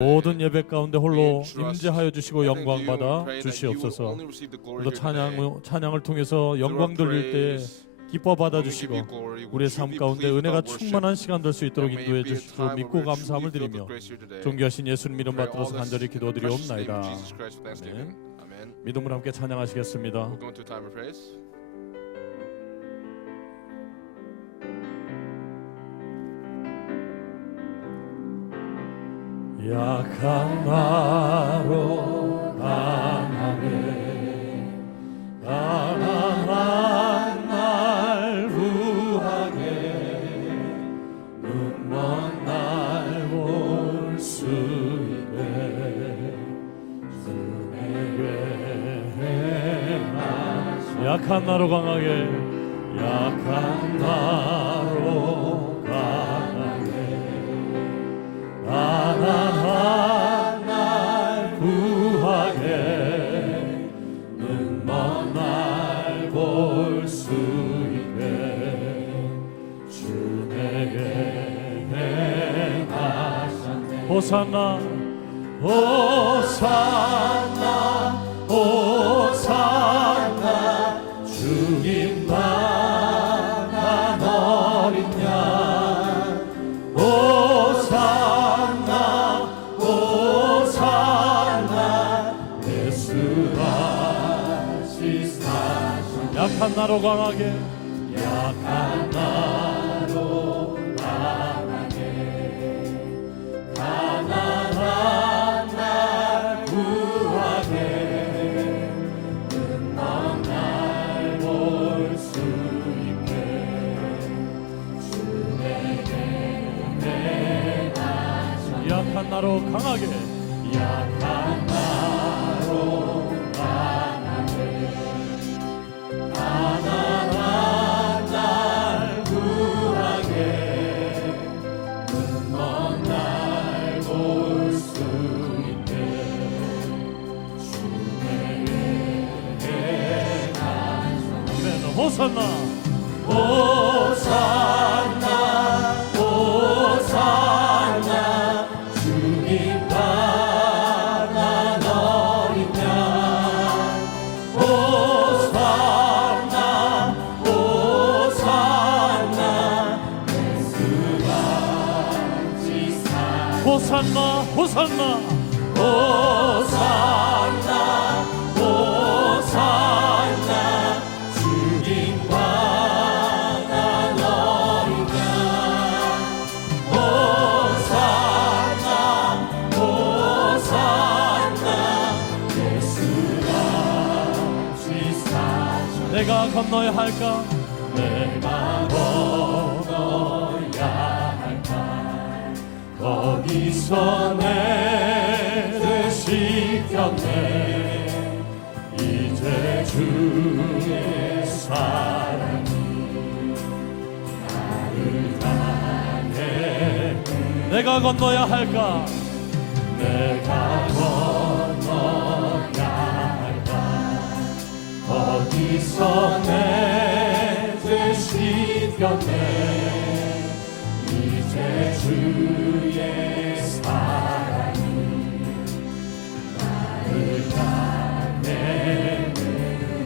모든 예배 가운데 홀로 임재하여 주시고 영광 받아 주시옵소서. 오늘도 찬양을 통해서 영광 돌릴 때 기뻐 받아 주시고 우리의 삶 가운데 은혜가 충만한 시간 될 수 있도록 인도해 주실 줄 믿고 감사함을 드리며 존귀하신 예수님 이름 받들어서 간절히 기도드리옵나이다. 아멘. 믿음으로 함께 찬양하시겠습니다. 약한 나로 강하게 가난한 날 구하게 눈먼 날 볼 수 있게 주에게 행하시 약한 나로 강하게 약한 나로 강하게 가난한 날 구하게 눈먼 날 볼 수 있게 주 내게 행하셨네. 호산나 호산나 호산나 주님만한 어린 양 약한 나로 강하게 약한 나로 강하게 가난한 날 구하게 눈먼 날 볼 수 있게 주 내게 행하셨네. 약한 나로 강하게 약한 나로 가난한 날 구하게 눈먼 날 볼 수 있게 주 내게 행하셨네. 호산나 호산나 호산나 주님만한 어린 양 호산나 호산나 호산나 호산나 주님만한 어린 양 호산나 호산나 예수가 지사셔. 내가 건너야 할까 내가 건너야 할까 거기서 내 뜻이 겼네. 이제 주의 사랑이 나를 향해 내가 건너야 할까 내가 건너야 할까 거기서 내 뜻이 겼네. 이제 주의 사랑이 나를 향해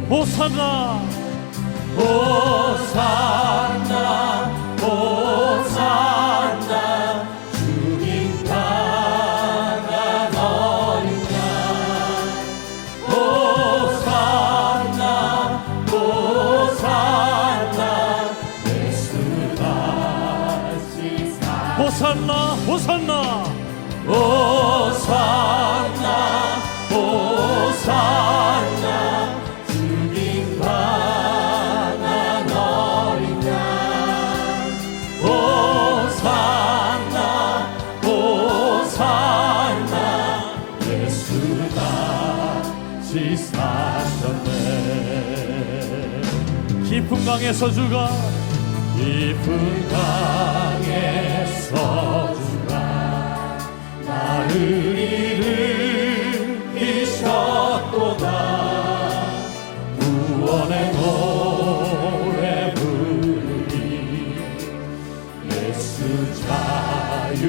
호산나 호산나 호산나 주님 강한 어린 양 호산나 호산나 예수가 호산나 호산나 호산나 호산나 주님 강한 어린 양 호산나 호산나 예수가 지사셨네. 깊은 강에서 주가 깊은 강에서 주가 나를 일으키셨도다. 구원의 노래 부르리 예수 자유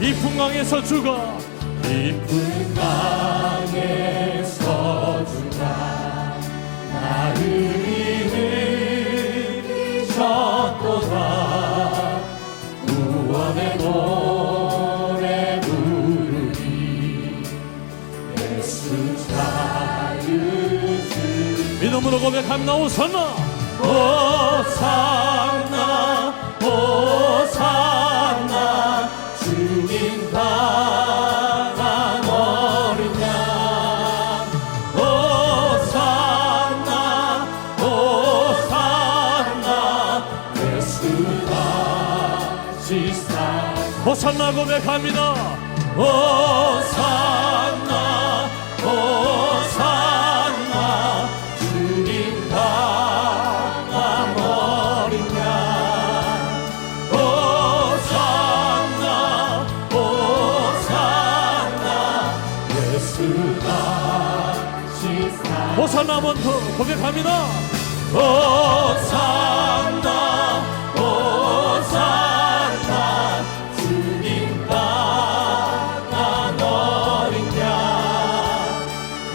이 풍광에서 땅에서 주가 깊은 강에서 주가 나를 이르셨도다. 구원의 노래 부르리 예수 자유주. 믿음으로 고백합니다. 호산나 호산나 호산나 주님 강한 어린 양. 호산나 호산나 예수가 지사. 호산나 고백합니다. 호산나 호산나 주님 강한 어린 양. 호산나 호산나 예수가 지사. 호산나 한 번 더 고백합니다. 호산나 호산나 주님 강한 어린 양.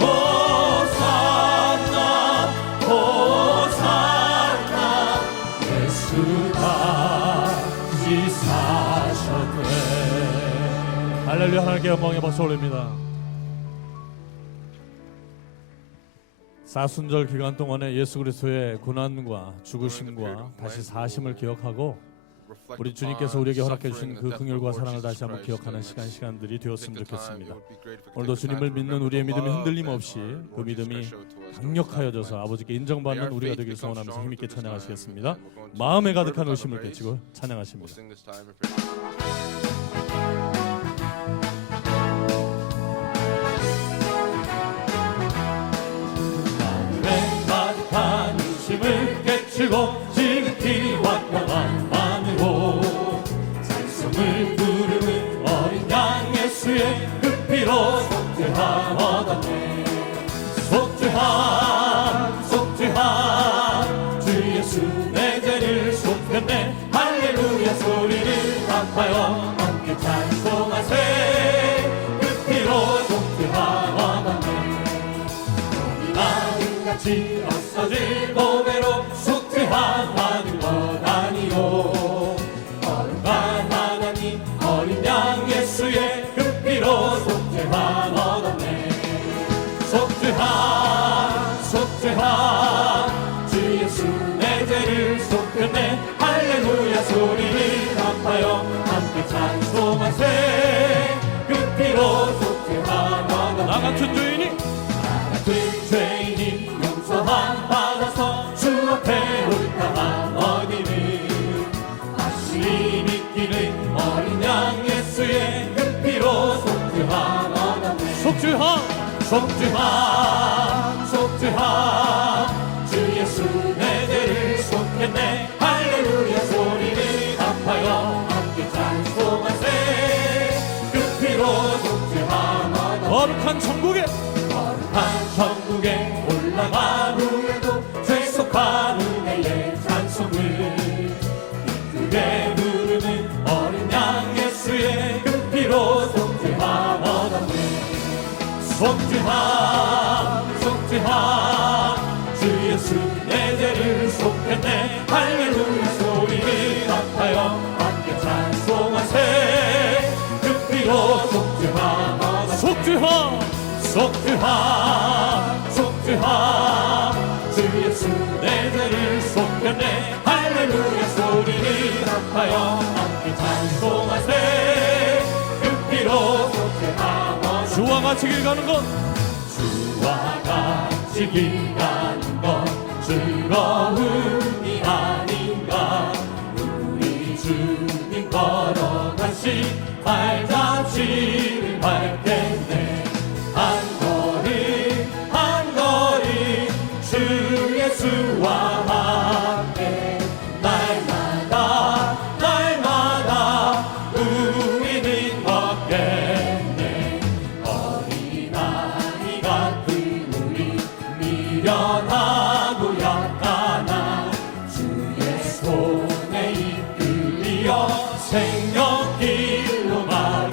호산나 호산나 예수가 지사셨네. 할렐루야. 하나님께 영광의 박수 올립니다. 사순절 기간 동안에 예수 그리스도의 고난과 죽으심과 다시 사심을 기억하고 우리 주님께서 우리에게 허락해 주신 그 긍휼과 사랑을 다시 한번 기억하는 시간들이 되었으면 좋겠습니다. 오늘도 주님을 믿는 우리의 믿음이 흔들림 없이 그 믿음이 강력하여져서 아버지께 인정받는 우리가 되길 소원하면서 힘있게 찬양하시겠습니다. 마음에 가득한 의심을 깨치고 찬양하십니다. 마음에 가득한 의심을 깨치고 지극히 완전한 마음으로 찬송을 부르는 어린 양 예수의 그 피로 속죄함 얻었네. 속죄함 속죄함 주 예수 내 죄를 속였네. 할렐루야 소리를 답하여 함께 찬송하세. 그 피로 속죄함 얻었네. 나는같이 없어질 보배로 속죄함 받은 것 아니요. 거룩한 하나님 어린 양 예수의 그 피로 속죄함 얻었네. 속죄함 속죄함 주 예수 내 죄를 속였네. 할렐루야 소리를 답하여 함께 찬송하세. 그 피로 속죄함 얻었네. 나 같은 죄인이 그 죄인이 용서함 받아서 주 앞에 옳다함 얻으니 다시 믿기는 어린 양 예수의 그 피로 속죄함 얻었네. 속죄함 속죄함 속죄함 주 예수 내 죄를 속했네. 할렐루야 소리를 답하여 함께 찬송하세. 그 피로 속죄함 얻었네. 거룩한 천국에 거룩한 천국에 올라간 후에도 죄속한 은혜의 찬송을 기쁘게 부르는 어린 양 예수의 그 피로 속죄함 얻었네. 속죄함 속죄함 주 예수 내 죄를 속했네. 할렐루야 소리를 답하여 함께 찬송하세. 그 피로 속죄함 얻었네. 속죄함 속죄함 속죄함 주 예수 내 죄를 속였네. 할렐루야 소리를 답하여 함께 찬송하세. 그 피로 속죄함 얻었네. 주와 같이 길 가는 것 주와 같이 길 가는 것 즐거움이 아닌가. 우리 주님 걸어가신 발자취를 밟겠네. 한 걸음 주 예수와 함께 날마다 날마다 우리는 걷겠네. 어린아이 같은 우리 미련하고 약하나 주의 손에 이끌리어 생명길로 말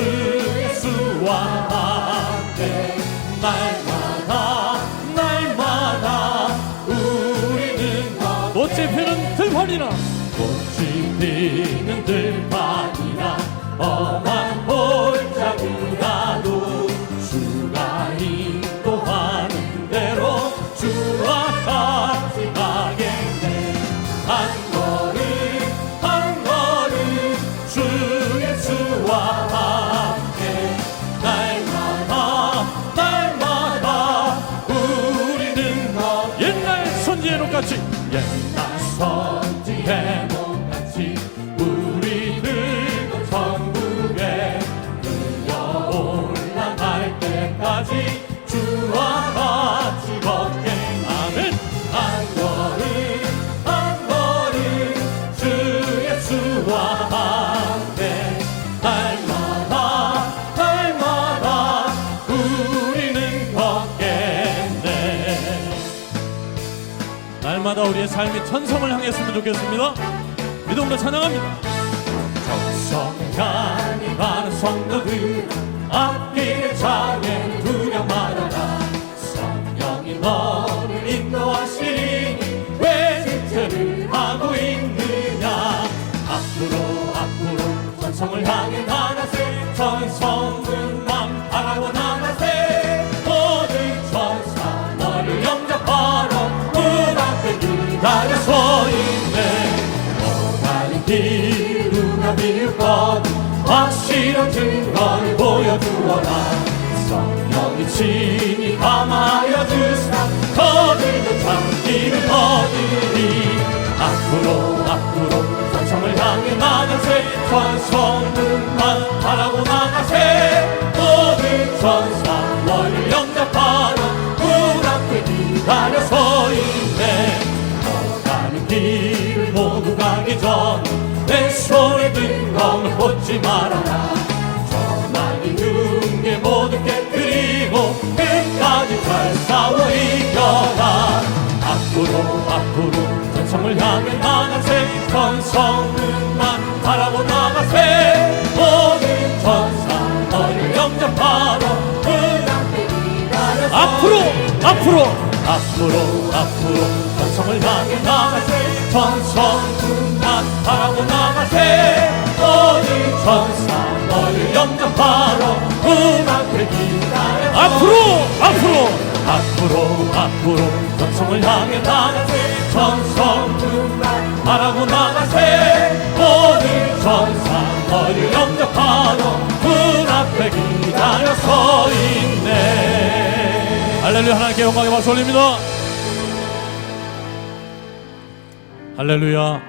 예수와 함께 날마다 우리는 꽃이 피는 들판이나 꽃이 피는 들판이나 험한 골짜기라도 주가 인도하는 대로 주와 같이 가겠네. 한 걸음 주 예수와 함께 날마다 우리는 옛날 선지의 녹같이 옛날 선지의 녹같이 우리들도 천국에 올라갈 때까지 주와 같이 걷게. 아멘. 한 걸음 주 예수와 함께 날마다 우리는 걷겠네. 날마다 우리의 삶이 천성을 향했으면 좋겠습니다. 믿음으로 찬양합니다. 성향이 많은 성도들 앞길을 향해 두려움 말아라. 성령이 너를 인도하시니 왜 지체를 하고 있느냐. 앞으로 전성을 향해 나가세. 전성문만 바라고 나가세. 모든 천사 너를 영접하러 문 앞에 기다려 서 있네. 가는 길 누가 비웃거든 확실한 증거를 보여주어라. 성령이 친히 감하여 주사 거들도 참기를 거두리. 앞으로 전성을 향해 나가세. 전성문만 바라고 나가세. 모든 천사 너를 영접하러 문 앞에 기다려 서 있네. 가는 길을 모두 가기 전 내 손에 든 검을 꽂지 말아라. 전하기 흉계 모두 깨뜨리고 끝까지 잘 싸워 이겨라. 앞으로 전성을 향해 나가세. 전성문만 바라고 나가세. 모든 천사 너를 영접하러 문 앞에 기다려 앞으로 전성을 향해 나가세. 전성문만 바라고 나가세. 모든 천사 너를 영접하러 문 앞에 기다려. 앞으로 전성을 향해 나가세. 전성문만 바라고 나가세. 모든 천사 너를 영접하러 문 앞에 기다려 서 있네. 할렐루야. 하나님께 영광의 박수 올립니다. 할렐루야.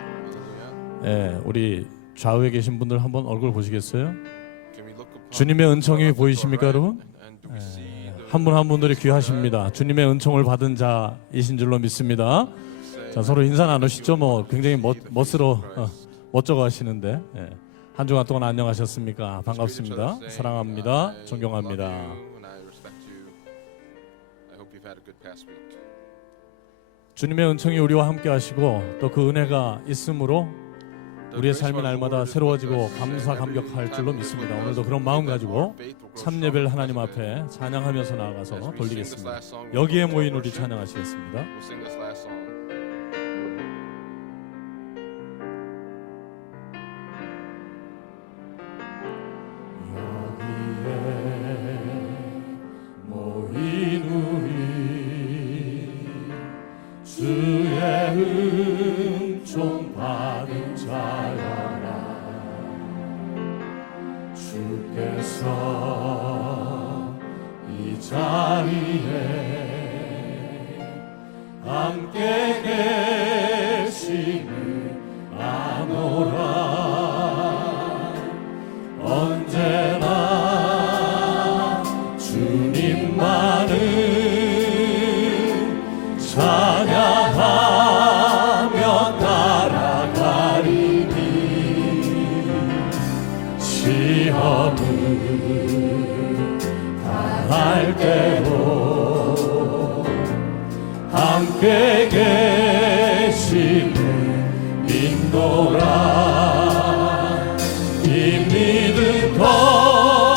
예, 우리 좌우에 계신 분들 한번 얼굴 보시겠어요? 주님의 은총이 보이십니까, 여러분? 한 분 한 분들이 귀하십니다. 주님의 은총을 받은 자이신 줄로 믿습니다. 자, 서로 인사 나누시죠. 뭐 굉장히 멋져가 하시는데 한 주간 동안 안녕하셨습니까? 반갑습니다. 사랑합니다. 존경합니다. 주님의 은총이 우리와 함께 하시고 또 그 은혜가 있으므로 우리의 삶이 날마다 새로워지고 감사 감격할 줄로 믿습니다. 오늘도 그런 마음 가지고 참예배를 하나님 앞에 찬양하면서 나아가서 돌리겠습니다. 여기에 모인 우리 찬양하시겠습니다. 주의 은총 받은 자여라. 주께서 이 자리에 함께 계심을 아노라. 언제나 주님만을 찬양하며 따라가리니. 시험을 당할 때도 함께 계심을 믿노라. 이 믿음 더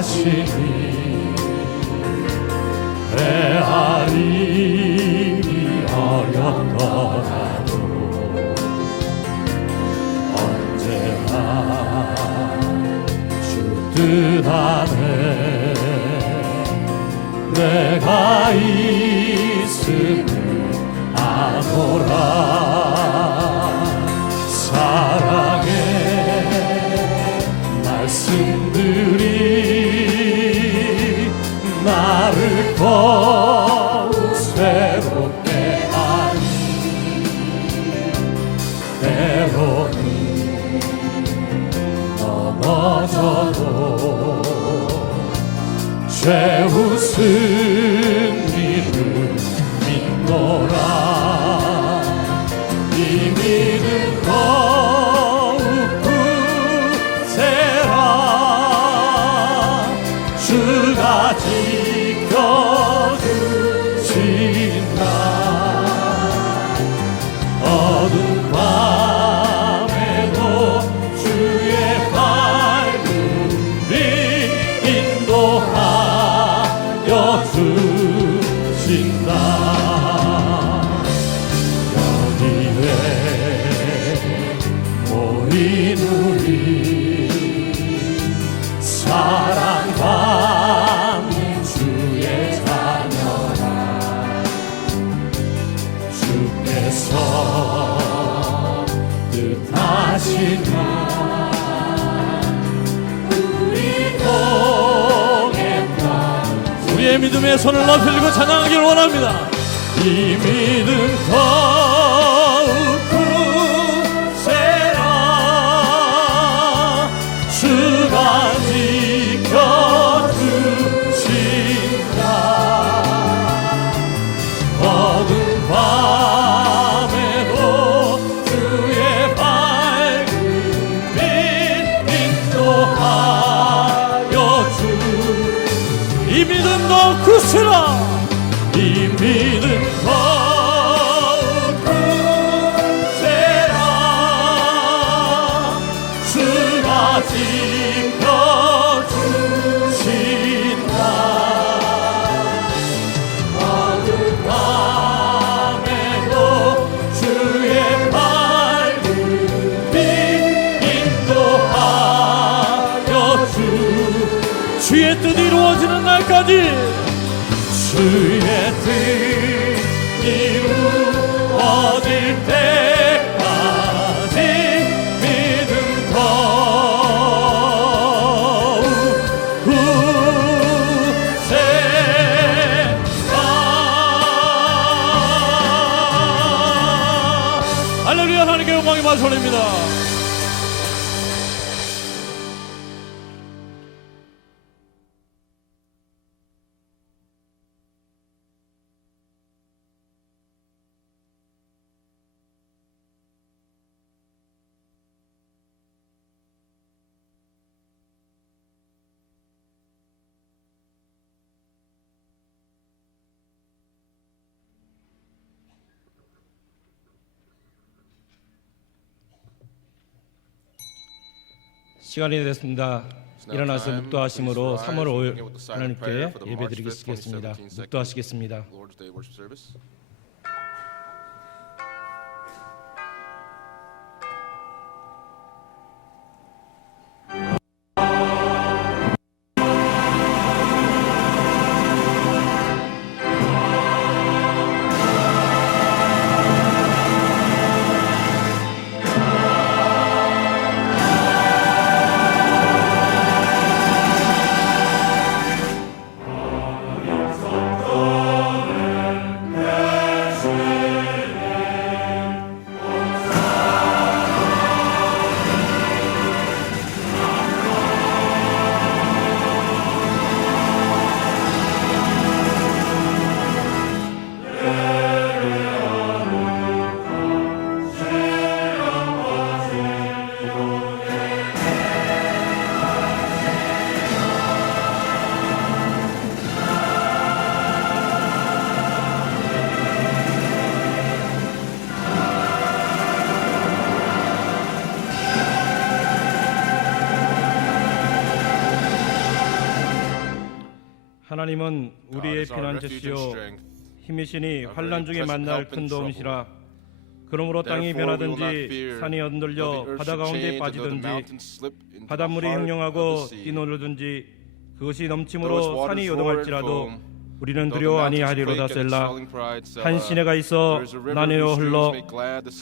하시니 헤아리기 어렵더라도 언제나 주 뜻 안에 내가 있음을 아노라. 사랑의 말씀들이 나를 더욱 새롭게 하니 때로는 넘어져도 최후 승리를 믿노라. 이 믿음 더욱 굳세라. 주가 지켜주신다. 어두운 밤에도 주의 밝은 빛 인도하여 주신다. 여기에 모인 우리 사랑받는 주의 자녀라. 주께서 뜻하시나 우리 동행가. 우리의 믿음의 손을 높이고 찬양하길 원합니다. 이 믿음 더욱 굳세라. 주가 지켜주신다. 어두운 밤에도 주의 밝은 빛 인도하여 이 믿음 더 굳세라. 이 믿음 더욱 굳세라. 주가 지켜주신다. 어두운 밤에도 주의 밝은 빛 인도하여 주의 뜻이 이루어지는 날까지 주의 뜻 이루어질 때까지 믿음 더욱 굳세라. 할렐루야. 하나님께 영광이 마소입니다. 시간이 됐습니다. 일어나서 묵도하심으로 3월 5일 하나님께 예배드리겠습니다. 묵도하시겠습니다. 하나님은 우리의 피난처시요 힘이시니 환난 중에 만날 큰 도움이시라. 그러므로 땅이 변하든지 산이 흔들려 바다 가운데 빠지든지 바닷물이 형령하고 뛰놀르든지 그것이 넘침으로 산이 요동할지라도 우리는 두려워 아니하리로다. 셀라. 한 시내가 있어 나뉘어 흘러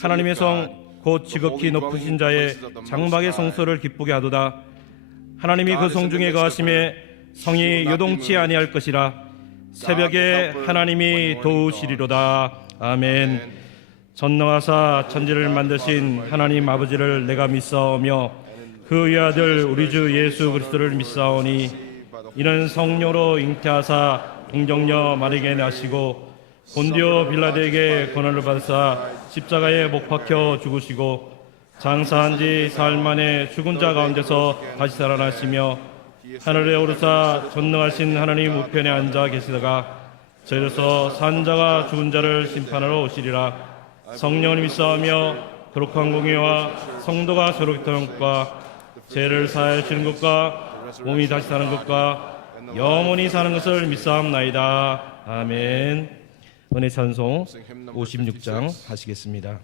하나님의 성 곧 지극히 높으신 자의 장막의 성소를 기쁘게 하도다. 하나님이 그 성 중에 거하심에 성이 요동치 아니할 것이라. 새벽에 하나님이 도우시리로다. 아멘. 전능하사 천지를 만드신 하나님 아버지를 내가 믿사오며 그 외아들 우리 주 예수 그리스도를 믿사오니 이는 성령으로 잉태하사 동정녀 마리아에게 나시고 본디오 빌라도에게 고난을 받으사 십자가에 못 박혀 죽으시고 장사한 지 사흘 만에 죽은 자 가운데서 다시 살아나시며 하늘에 오르사 전능하신 하나님 우편에 앉아 계시다가 저희로서 산 자가 죽은 자를 심판하러 오시리라. 성령을 믿사오며 거룩한 공예와 성도가 서로 깃하는 것과 죄를 사하여 주는 것과 몸이 다시 사는 것과 영원히 사는 것을 믿사옵나이다. 아멘. 은혜 찬송 56장 하시겠습니다.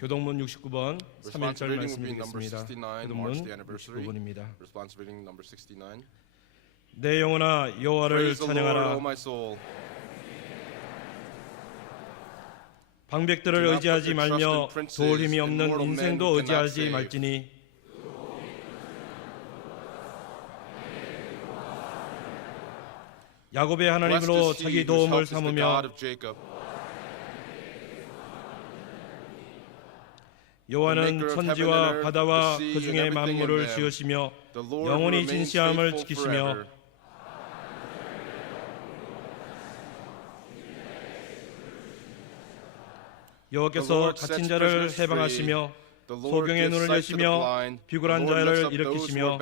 교동문 69번 3일절 말씀 드리겠습니다. 교동문 69번입니다. 내 영혼아 여호와를 찬양하라. 방백들을 의지하지 말며 도울 힘이 없는 인생도 의지하지 말지니 야곱의 하나님으로 자기 도움을 삼으며 여호와는 천지와 바다와 그 중에 만물을 지으시며 영원히 진시함을 지키시며 여호와께서 갇힌 자를 해방하시며 소경의 눈을 여시며 비굴한 자를 일으키시며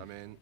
아멘.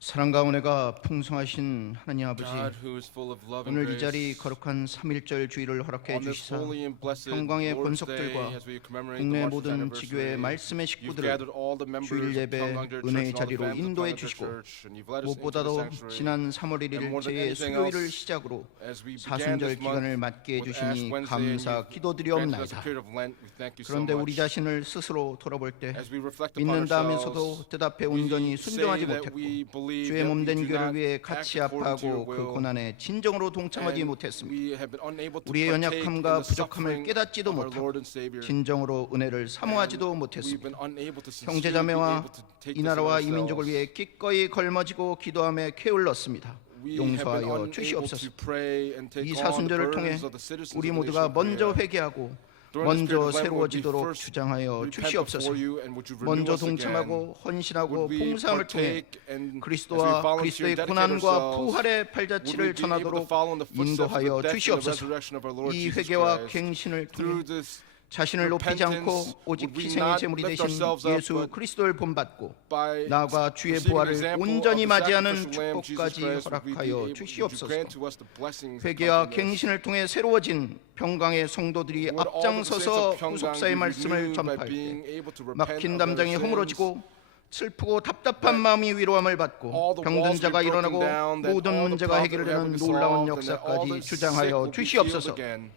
사랑과 은혜가 풍성하신 하나님 아버지, God who is full of love and 오늘 이 grace, 자리 거룩한 3.1절 주일을 허락해 on this 주시사 holy and blessed 평강의 Lord's Day, 권속들과 as we commemorate the 국내 March 모든 anniversary, 지교회 말씀의 you've 식구들을 gathered all the members 주일 of 예배 Pyongyang Church 은혜의 and all the 자리로 fans of 인도해 Pyongyang 주시고 Church, and you've led us into the 무엇보다도 sanctuary. 지난 3월 1일 And more than 제 anything 수요일을 else, 시작으로 as we began 사순절 this 기간을 month 맞게 with Ash 해주시니 Wednesday, and 감사 you've granted us a 기도드리옵나이다. period of Lent, we thank you so 그런데 우리 much. 자신을 스스로 돌아볼 때 As we reflect upon 믿는다 ourselves, 하면서도 뜻앞에 we 온전히 say 순종하지 that 못했고 we believe 주의 that we 몸된 do 교회를 not 위해 act 같이 according to your 아파하고 그 will, 고난에 진정으로 동참하지 and 못했습니다. we have been unable to 우리의 partake in 연약함과 the 부족함을 suffering 깨닫지도 of our 못하고 Lord and Savior. 진정으로 은혜를 사모하지도 We've 못했습니다. been unable to sincerely be 형제자매와 able to take 이 this 나라와 on 이 민족을 ourselves. 위해 기꺼이 걸머지고 기도하며 게을렀습니다. We have been 용서하여 unable 주시옵소서. to pray and take 이 on the 사순절을 통해 burdens of the citizens 우리 of the 모두가 nation of 먼저 Korea. 회개하고 During this 먼저 period of Lent, would we 새로워지도록 first 주장하여 repent 주시옵소서. before you, and would you renew 먼저 us again? 동참하고 헌신하고 Would we 봉사함을 통해 partake and, as we 그리스도와 volunteer 그리스도의 and dedicate 고난과 ourselves, 부활의 would we 팔자취를 be able to 전하도록 follow in the footsteps of 인도하여 the death and the 주시옵소서. resurrection of our Lord 이 Jesus 회개와 Christ? 갱신을 Through 통해 this 자신을 높이지 않고 repentance, 오직 would we 희생의 not 제물이 lift 되신 ourselves up, 예수 but 그리스도를 본받고 by 나아가 주의 receiving 부활을 example of 온전히 the 맞이하는 sacrificial lamb, Jesus 축복까지 Christ, would we be 허락하여 able- would you 주시옵소서. grant to us the blessings that 회개와 come from this? 갱신을 통해 새로워진 평강의 성도들이 Would all the saints 앞장서서 of Pyongyang 구속사의 be 말씀을 renewed by 전파할 being 때 able to repent 막힌 of their 담장이 sins? 허물어지고 슬프고 답답한 마음이 위로함을 받고 All the 병든 walls 자가 be broken 일어나고 down, that 모든 all the 문제가 problems 해결되는 will be 놀라운 solved, and that all 역사까지 the sick 주장하여 will be 주시옵소서. healed again.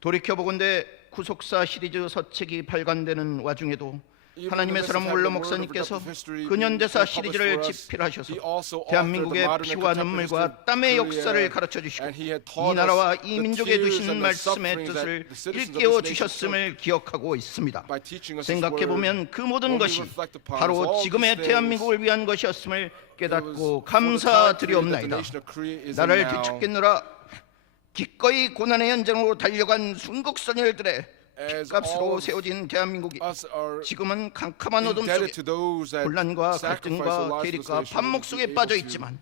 돌이켜보건대 구속사 시리즈 서책이 발간되는 와중에도 Even 하나님의 in the midst 사람 of 원로 having the word of 목사님께서 redemptive history 근현대사 being published 시리즈를 for us, 집필하셔서 he also authored 대한민국의 the modern and 피와 contemporary 눈물과 history of 땀의 Korea, 역사를 가르쳐 주시고 and he had 이 taught 나라와 us 이 the 민족에 tears 두신 and the 말씀의 sufferings 뜻을 that the citizens of 일깨워 this nation 주셨음을 기억하고 있습니다. by teaching us his 생각해 word. 보면 그 모든 When we 것이 reflect upon 바로 all these 지금의 things, 대한민국을 위한 것이었음을 it was 깨닫고 for the time period that the 감사드리옵나이다. nation of Korea is in 나를 now. 뒤쫓겠노라 기꺼이 고난의 현장으로 달려간 순국선열들의 As 값으로 all of 세워진 대한민국이 us are 지금은 캄캄한 어둠 indebted 속에 to those that 혼란과 sacrifice their 갈등과 lives for this 대립과 nation, 반목 we 속에 would be 빠져 able to 있지만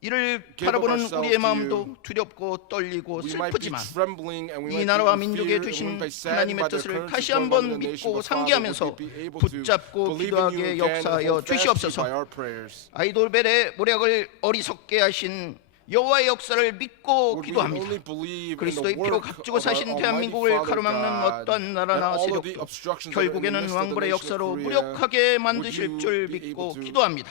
이를 give of 바라보는 ourselves 우리의 to 마음도 you. 두렵고 떨리고 We might be 슬프지만 trembling and we 이 might 나라와 be in 민족에 fear and we 주신 might be saddened 하나님의 by the 뜻을 occurrences 다시 going on 한번 in the nation, 믿고 but Father, 상기하면서 would we be able to 붙잡고 believe in you 기도하게 again and 역사하여 hold fast to you 주시옵소서. by our prayers? 아이돌벨의 모략을 어리석게 하신 여호와의 역사를 믿고 Would we 기도합니다. only believe in the 그리스도의 피로 work 값주고 of our 사신 Almighty 대한민국을 Father 가로막는 God, 어떠한 that 나라나 all of the 세력도 obstructions that are in the 결국에는 midst of the 왕벌의 nation of 역사로 Korea, 무력하게 만드실 would 줄 you be 믿고 able to 기도합니다.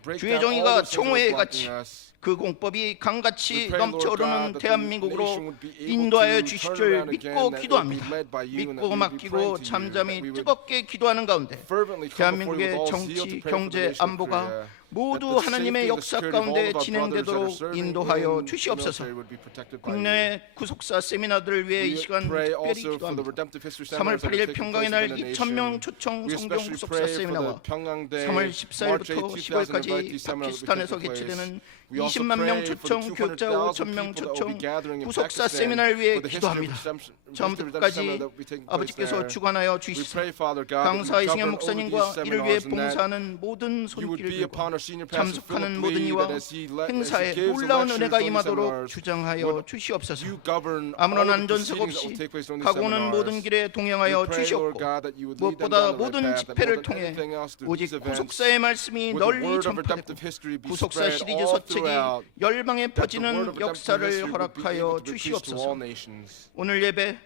break 주의 down all 정의가 the things that are 총호의 blocking 같이 us? 그 공법이 We 강같이 pray, Lord 넘쳐오르는 God, that the 대한민국으로 nation would be able 인도하여 to 주실 turn 줄 around again, 믿고 that it would be 기도합니다. led by you, and that 믿고 we would be praying 맡기고 to you, that 잠잠히 we would 뜨겁게 기도하는 가운데 fervently come before you with 대한민국의 all zeal to 정치, pray for the 경제, nation of 안보가 Korea, 모두 that the 하나님의 safety and the 역사 security of all 가운데 of our brothers that are 진행되도록 serving 인도하여 in the 주시옵소서. military would be protected by you. 국내 구속사 세미나들을 위해 이 We 시간 pray 특별히 also for the 기도합니다. redemptive history 3월 seminars that 8일 are taking 평강의 place 날 within the 2,000명 nation. 초청 We 성경 especially 구속사 pray for 세미나와 the Pyongyang Day, 3월 March 14일부터 8, 2000 10월까지 invitee seminar that will be 파키스탄에서 taking place. 개최되는 We also 20만 명 pray for 초청, the 교육자 200,000 5,000명 people that will 초청 be gathering in 구속사 Pakistan 세미나를 위해 for the history 기도합니다. redemption 처음부터 seminar 끝까지 that will be taking place 아버지께서 there. 주관하여 We 주시사 pray, Father God, that 강사 you 이승현 govern over 목사님과 these 이를 위해 seminars and that 봉사하는 모든 you would 손길을 be 들고 upon our senior pastor 참석하는 Philip 모든 Lee, 이와 that as he 행사에 gives the 놀라운 lectures 은혜가 during the 임하도록 seminars, 주장하여 would 주시옵소서. you govern all 아무런 of the 안전사고 proceedings that 없이 will take place during these 가고 오는 모든 seminars. 길에 동행하여 We pray, 주시옵고 Lord God, that you would lead them 무엇보다 down the right 모든 path, that 집회를 more than 통해 anything else through 오직 these events, 구속사의 말씀이 would the 널리 word of 전파되고 redemptive history be 구속사 spread 시리즈 all 서책이 throughout, 열방에 that the word 퍼지는 of redemptive 역사를 history would be 허락하여 able to be preached to all 주시옵소서. nations. 오늘 예배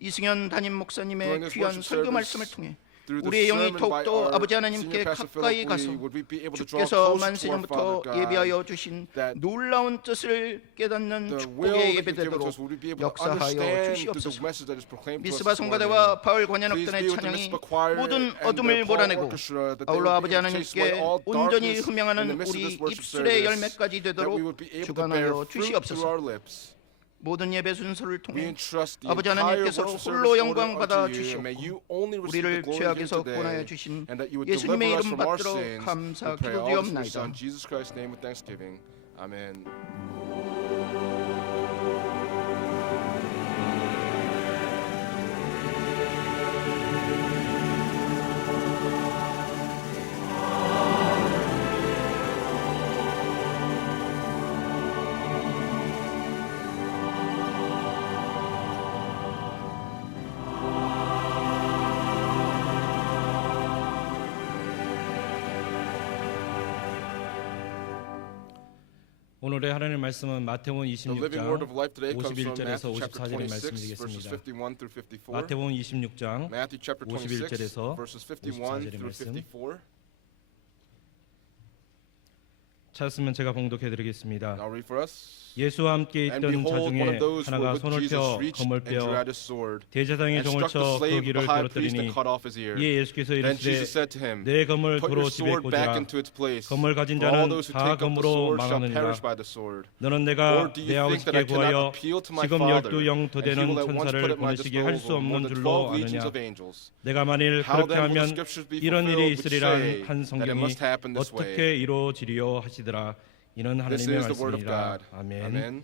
이승현 담임 During 목사님의 this 귀한 worship 설교 service, 말씀을 통해 through the 우리의 영이 sermon by 더욱더 our 아버지 senior 하나님께 pastor 가까이 Philip 가서 Lee, would we be able to draw 주께서 closer to our 만세전부터 Father God, 예비하여 주신 that 놀라운 뜻을 깨닫는 the will 축복의 that you've given to 예배되도록 us, would we be able to 역사하여 understand through the 주시옵소서. message that is proclaimed to us 미스바 this morning. 성가대와 바울 Please 관현악단의 be with the 찬양이 Mississippi Choir 모든 and the 어둠을 Paul 몰아내고 Orchestra, that they 아울러 would 아버지 be able to chase away 하나님께 all 온전히 darkness in 흠양하는 the midst of 우리 this worship 입술의 service, 열매까지 that we 되도록 would be able to bear 주관하여 fruit through 주시옵소서. our lips. 모든 예배 순서를 We 통해 entrust the 아버지 entire 하나님께서 worship 홀로 service 영광 order 받아 unto you, and may 주시옵고 you only receive the 우리를 glory here 죄악에서 구원하여 today, 주신 and that you would 예수님의 deliver us 이름 from our 받들어 sins. 감사 We pray all this in your 기도드리옵나이다. Son Jesus Christ's name with thanksgiving. Amen. 오늘의 하나님의 말씀은 마태복음 The living word of 26장 life today comes from 51절에서 Matthew chapter 54절의 26 verses 말씀드리겠습니다. 51 through 54. 마태복음 26장 Matthew chapter 26 51절에서 verses 51 54절의 through 말씀. 54. 찾았으면 제가 봉독해 드리겠습니다. I'll read for us. 예수와 함께 And 있던 자 behold, one of 중에 those who were 하나가 with 손을 Jesus 펴 reached 검을 and drew 빼어 out his sword 대제사장의 and 종을 struck the 쳐 그 slave of 귀를 the high priest 떨어뜨리니 and cut off his ear. 이에 예수께서 Then 이르시되 Jesus said to him, 내 검을 Put 도로 your 집에 sword back 꽂으라. into its place. 검을 가진 For all 자는 those who 다 take up the 검으로 sword shall 망하느니라. perish by the sword. 너는 Or 내가 do 내 you think that I 아버지께 cannot 구하여 appeal to my 지금 Father, 12영 and 더 he 되는 will at once 천사를 put at my 보내시게 할 수 disposal more 없는 than 줄로 12 legions 아느냐. of angels? 내가 만일 How 그렇게 then will the 하면 scriptures be 이런 일이 fulfilled which 있으리라 say 한 that it 성경이 must happen this way? 어떻게 이루어지리요 하시더라. 이는 This 하나님의 is the word of 말씀이라. God. 아멘. Amen.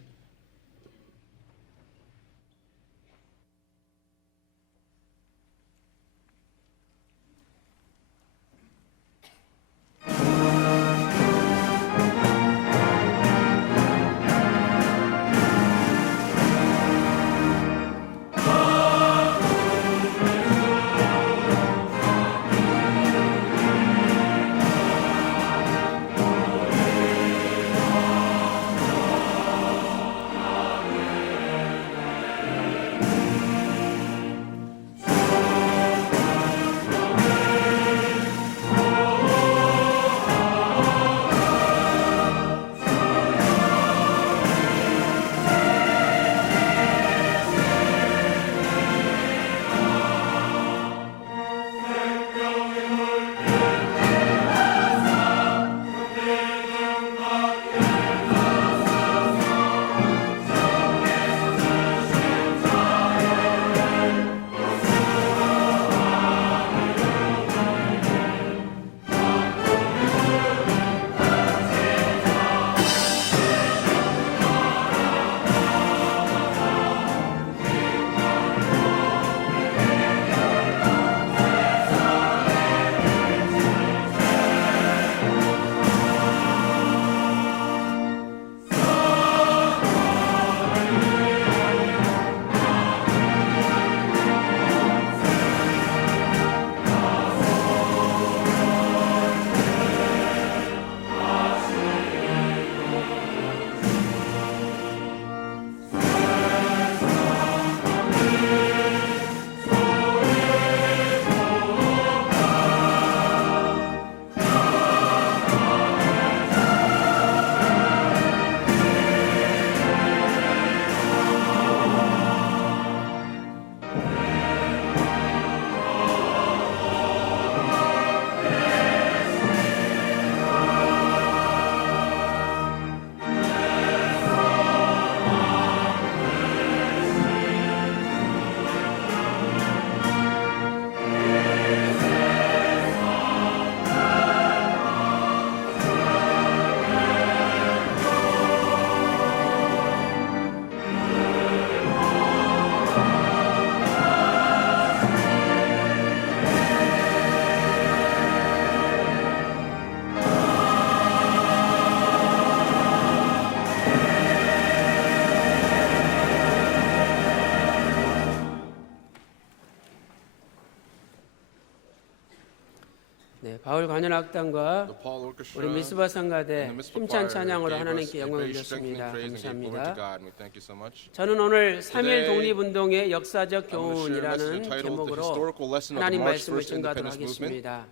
네, 바울 관현악단과 The Paul Orchestra 우리 미스바 and 성가대 the Mitzvah 힘찬 Choir 찬양으로 gave us 하나님께 a 영광을 very strengthening 드렸습니다. praise and gave glory to 감사합니다. God, and we thank you so much. 저는 오늘 3일 Today, 독립운동의 역사적 I want to share a message 교훈이라는 entitled The 제목으로 Historical Lesson of the 하나님 March 말씀을 First 증거하도록 Independence Movement. 하겠습니다.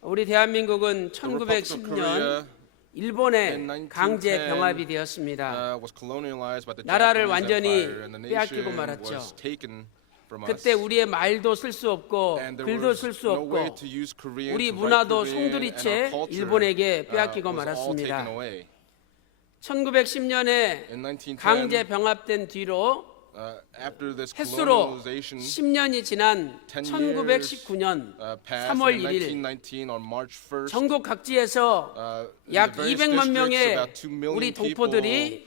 우리 대한민국은 The Republic of 1910년 Korea 일본의 in 강제 1910, 병합이 되었습니다. was colonialized by the 나라를 Japanese 완전히 Empire, and the 빼앗기고 nation 말았죠. was taken from us. 그때 우리의 말도 쓸 수 없고 And there 글도 was 쓸 수 no way 없고 to use Korean 우리 to write 문화도 Korean, and 송두리째 our culture, 일본에게 빼앗기고 was all 말았습니다. taken away. 1910년에 In 1910, 강제 병합된 뒤로 after this 횟수로 colonialization, 10년이 지난 10 1919년 passed 3월 in 1일 1919 on March 1st. 전국 각지에서 in 약 the various 200만 districts, 명의 about 2 million 우리 people, 동포들이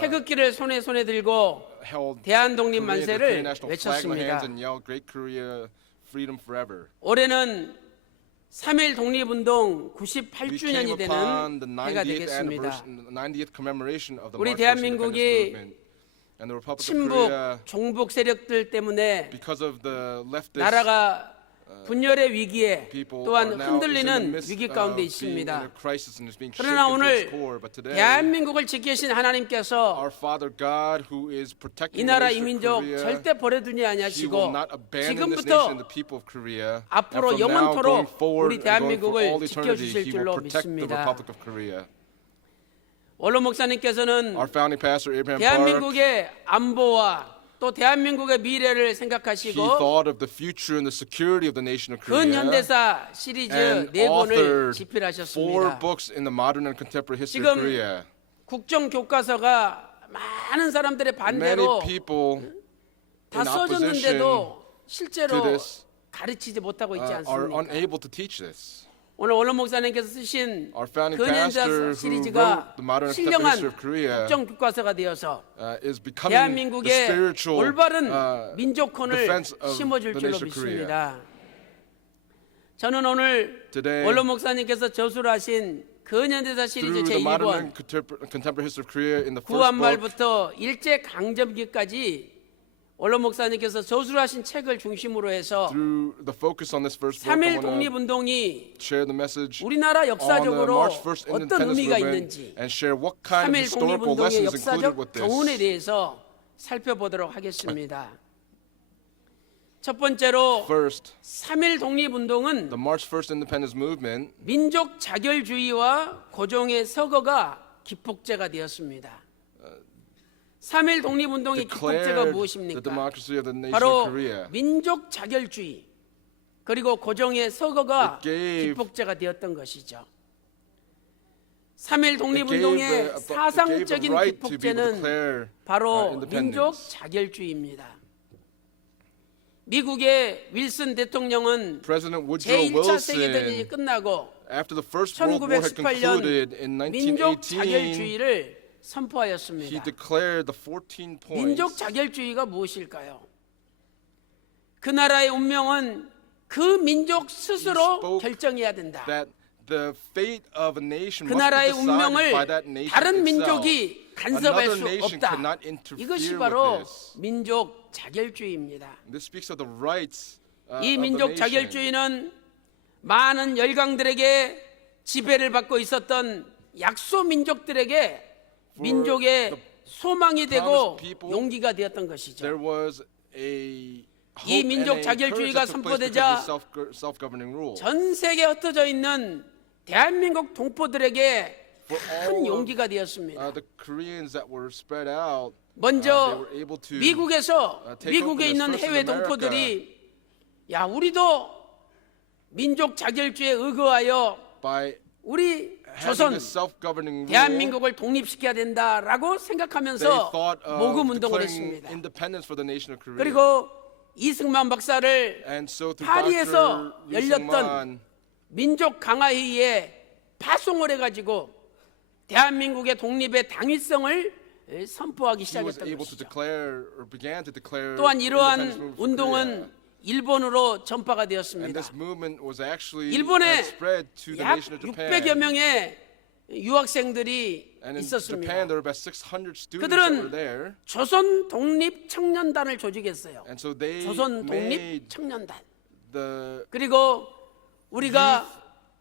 태극기를 손에 들고 held 대한독립 Korea, the Korean 만세를 national flag in their hands 외쳤습니다. and yelled "Great Korea, freedom forever." 올해는 3.1 독립운동 We came 98주년이 upon the 되는 해가 90th 되겠습니다. anniversary, 90th commemoration of the 우리 March for Independence 대한민국이 movement and the Republic of 친북, Korea. 종북 세력들 때문에 Because of the leftist 나라가 분열의 위기에 people 또한 are now is in the 흔들리는 midst 위기 of 가운데 being in 있습니다. a crisis and is being 그러나 shaken to its 오늘 core. But today, 대한민국을 지키신 하나님께서 our Father God, who is 이 protecting the 나라 nation 이 of 민족 Korea, 절대 버려두지 He will 아니하시고 not abandon this nation 지금부터 and the people of Korea. 앞으로 And from now 영원토록 going forward 우리 and going for 대한민국을 all eternity, 지켜주실 He 줄로 will protect the 믿습니다. Republic of Korea. 원로 목사님께서는 Our founding pastor Abraham Park, 대한민국의 안보와 또 대한민국의 미래를 he 생각하시고 thought of the future and the security of the nation of Korea. 근현대사 시리즈 and 4권을 authored 4 집필하셨습니다. books in the modern and contemporary history 지금 of Korea. 국정교과서가 많은 사람들의 Many 반대로 people 다 in opposition 써줬는데도 실제로 to this 가르치지 못하고 있지 are 않습니까? unable to teach this. 오늘 원로 목사님께서 쓰신 Our founding 근현대사 pastor who 시리즈가 wrote the modern and contemporary 신령한 history of Korea 국정교과서가 되어서 is becoming the 대한민국의 spiritual 올바른 민족혼을 defense of 심어줄 the 줄로 nation of Korea. 믿습니다. 저는 오늘 Today, 원로 목사님께서 저술을 하신 근현대사 시리즈 through the modern 제2권 and contemporary history of Korea in the first book, 구한말부터 일제 강점기까지 원로 목사님께서 저술하신 책을 중심으로 해서 through the focus on this first book, I 3.1 want to 독립운동이 share the message 우리나라 on the 역사적으로 March 1st 어떤 Independence 의미가 Movement 있는지 and share what kind of 3.1 historical 독립운동의 lessons included 역사적 with 교훈에 this. 대해서 살펴보도록 하겠습니다. 첫 번째로 First, 3.1 독립운동은 the March 1st Independence Movement 민족 자결주의와 고종의 서거가 기폭제가 되었습니다. 3.1 독립운동의 기폭제가 declared the 무엇입니까? democracy of the nation of 바로 Korea. 민족 자결주의 그리고 고종의 서거가 It gave- 기폭제가 되었던 것이죠. 3.1 It gave 독립운동의 the 사상적인 right to be able to 기폭제는 declare 바로 민족 independence. 자결주의입니다. 미국의 윌슨 대통령은 President Woodrow 제1차 세계대전이 Wilson, 끝나고 after the First World War had 1918년 concluded in 민족 1918, 자결주의를 he 선포하였습니다. declared the 14 민족 points. 자결주의가 무엇일까요? 그 나라의 운명은 그 민족 스스로 spoke 결정해야 된다. That the fate of a nation 그 must be 나라의 decided 운명을 by that nation 다른 itself. 민족이 간섭할 Another 수 nation 없다. cannot interfere 이것이 with 바로 this. 민족 자결주의입니다. This speaks of the rights 이 of the 민족 nation. 자결주의는 많은 열강들에게 지배를 받고 있었던 약소 민족들에게 민족의 소망이 되고 promised people, 용기가 되었던 것이죠. There was a hope 이 민족 and a 자결주의가 encouragement that took place 선포되자 because of the self-governing rule. 전 세계에 흩어져 있는 대한민국 동포들에게 For 큰 all of, 용기가 되었습니다. the Koreans that were spread out, 먼저 they were able to 미국에서 take 미국에 over this 있는 first in 해외 America. 동포들이 야 우리도 민족 자결주의에 의거하여 by 우리 having 조선 a self-governing rule. 대한민국을 독립시켜야 된다라고 They 생각하면서 thought of 모금 운동을 declaring 했습니다. independence for the nation of Korea. 그리고 이승만 박사를 And so through 파리에서 Dr. 열렸던 이승만, 민족 강화회의에 파송을 해가지고 대한민국의 독립의 당위성을 선포하기 he was 시작했던 able to 것이죠. declare or began to declare 또한 independence 이러한 movement for 운동은 Korea. 일본으로 전파가 And 되었습니다. this movement was actually 일본에 spread to the 약 nation of 600여 Japan. 명의 유학생들이 And in 있었습니다. Japan, there were about 600 students that 그들은 were there. 조선 독립 청년단을 조직했어요. And so they 조선 독립 made 청년단. the 그리고 우리가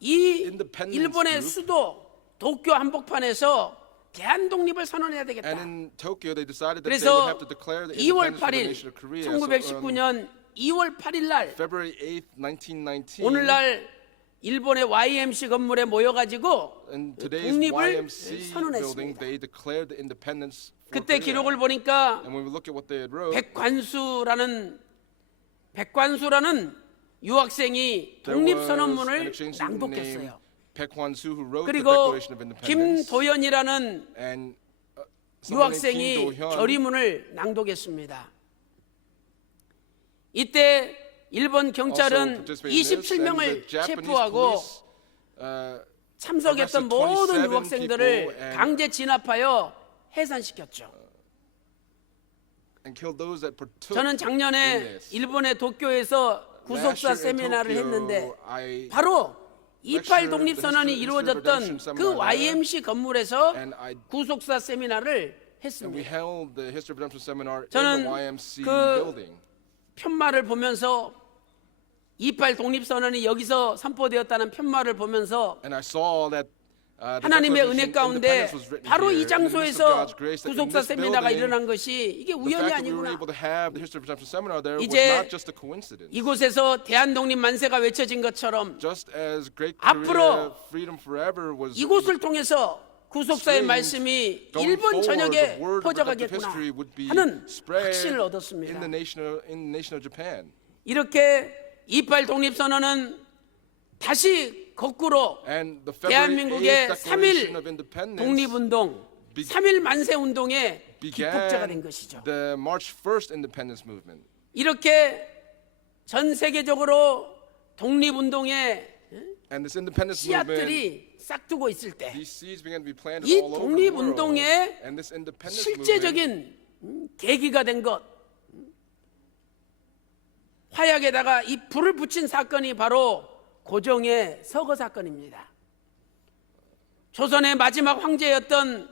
이 Independence 일본의 Group. 수도 도쿄 한복판에서 대한 독립을 선언해야 되겠다. and in Tokyo they decided that they would 그래서 have to declare the 2월 independence for the 8일 nation of Korea. So, 1919년 2월 8일 날 February 8th, 1919. 오늘날 일본의 YMC 건물에 모여가지고 in today's 독립을 YMC building, 선언했습니다. they declared the independence for 그때 Korea. 기록을 보니까 And when we look at what they had wrote, 백관수라는 유학생이 there 독립 was an 선언문을 exchange student 낭독했어요. named Baek Hwan-soo, who wrote the 그리고 Declaration of Independence, 김도연이라는 and someone named Kim 유학생이 Do-hyun, 결의문을 낭독했습니다. 이때 일본 also 경찰은 participated in this, and the 27명을 Japanese 체포하고 police, 참석했던 arrested 모든 27 유학생들을 people and- 강제 진압하여 해산시켰죠. and killed those that partook 저는 in 작년에 this. 일본의 도쿄에서 구속사 Last year in 세미나를 Tokyo, 했는데 I 바로 28 lectured 독립선언이 the history of 이루어졌던 redemption 그 seminar YMC 건물에서 and I 구속사 세미나를 and we 했습니다. held the History of Redemption seminar in 저는 the YMC 그 building. 편말을 보면서 28 독립선언이 여기서 선포되었다는 편말을 보면서 And I saw that the 하나님의 Declaration 은혜 of 가운데 Independence was written 바로 이 here, in the midst of 장소에서 God's grace, that in 구속사 this 세미나가 building, 일어난 것이 이게 the 우연이 fact that we were 아니구나. able to have the History of Redemption seminar there was 이제 not just a coincidence. 이곳에서 대한독립 만세가 외쳐진 것처럼 Just as Great 앞으로 Korea, Freedom Forever was 이곳을 통해서 구속사의 screamed, 말씀이 going 일본 forward, 전역에 the word of redemptive 퍼져가겠구나 history would be 하는 spread 확신을 in 얻었습니다. the nation of Japan. 이렇게 28 독립선언은 다시 거꾸로 And the February 대한민국의 8th Declaration 3일 of Independence 독립운동, 3일 만세운동의 기폭제가 된 began 것이죠. the March 1st Independence Movement. 이렇게 전 세계적으로 독립운동의 And this independence movement, 씨앗들이 싹두고 있을 때 these seeds began to be planted 이 all over the world. 독립운동의 And this independence movement 실제적인 계기가 된 것, 화약에다가 이 불을 붙인 사건이 바로 고종의 서거 사건입니다. 조선의 마지막 황제였던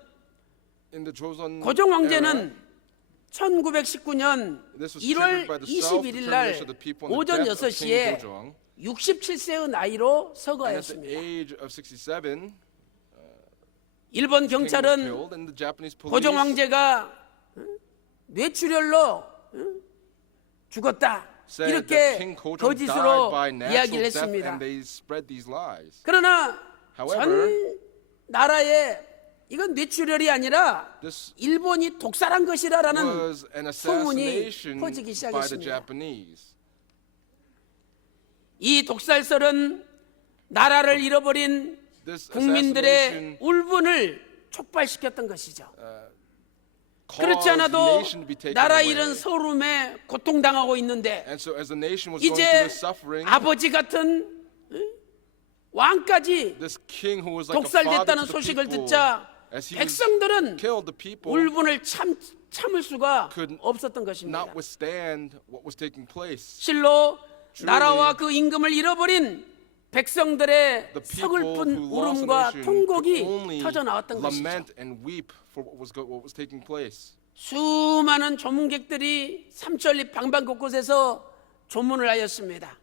in the Joseon 고종 era, 황제는 1919년 this was 1월 triggered by the 21일 날 self-determination of the people and the 오전 death of King 6시에 Gojong. 67세의 나이로 And at the 서거하였습니다. age of 67, 일본 King was 경찰은 killed, and the Japanese police 고종 황제가 뇌출혈로 죽었다 said that 이렇게 King Gojong died 거짓으로 by natural 이야기를 death, 했습니다. and they spread these lies. 그러나 However, 전 나라에 이건 뇌출혈이 아니라 This 일본이 독살한 것이라라는 was an 소문이 assassination 퍼지기 by the 시작했습니다. Japanese. 이 독살설은 나라를 잃어버린 This 국민들의 assassination 울분을 촉발시켰던 것이죠. caused 그렇지 the 않아도 nation to be taken 나라 away. 잃은 서름에 고통당하고 있는데 And so as the nation was going through 이제 this suffering, 아버지 같은 왕까지 this king who was like a father 독살됐다는 to the 소식을 people, 듣자 as he was 백성들은 killed, the people 울분을 참을 수가 could 없었던 것입니다. not withstand what was taking place. 실로 나라와 그 임금을 잃어버린 백성들의 The people 서글픈 who lost the 울음과 nation 통곡이 could only 터져 나왔던 것이죠. lament and weep for what was taking place. 수많은 조문객들이 삼천리 방방 곳곳에서 조문을 하였습니다.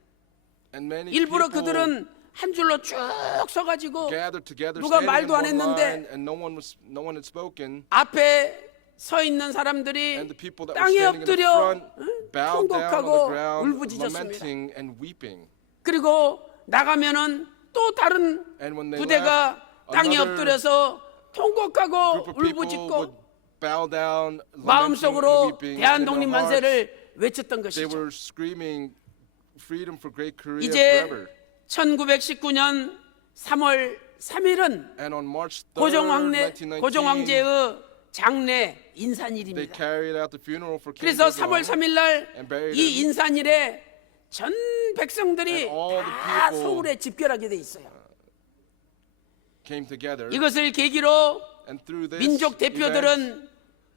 And many 일부러 people 그들은 한 줄로 쭉 서가지고 gathered together, 누가 standing in 말도 안 one line, 했는데 and no one had spoken. 앞에 서 있는 사람들이 And the people that were 땅에 standing in the 엎드려 front bowed down on the 통곡하고 ground, 울부짖었습니다. lamenting and weeping. 그리고 나가면은 또 다른 And when they 부대가 left, 땅에 another 엎드려서 group 통곡하고 of people would 울부짖고 bow down, lamenting and 마음속으로 weeping. 대한독립 In their hearts, 만세를 외쳤던 they 것이죠. were screaming freedom for Great Korea 이제 forever. 1919년 3월 3일은 And on March 3rd, 고종 1919, 황제의 장례 they 인산일입니다. carried out the funeral for King 그래서 3월 Gojong. 3일 날 and buried 이 him. 인산일에 전 백성들이 And all the 다 people 서울에 집결하게 돼 있어요. came together. 이것을 계기로 And through this 민족 event, 대표들은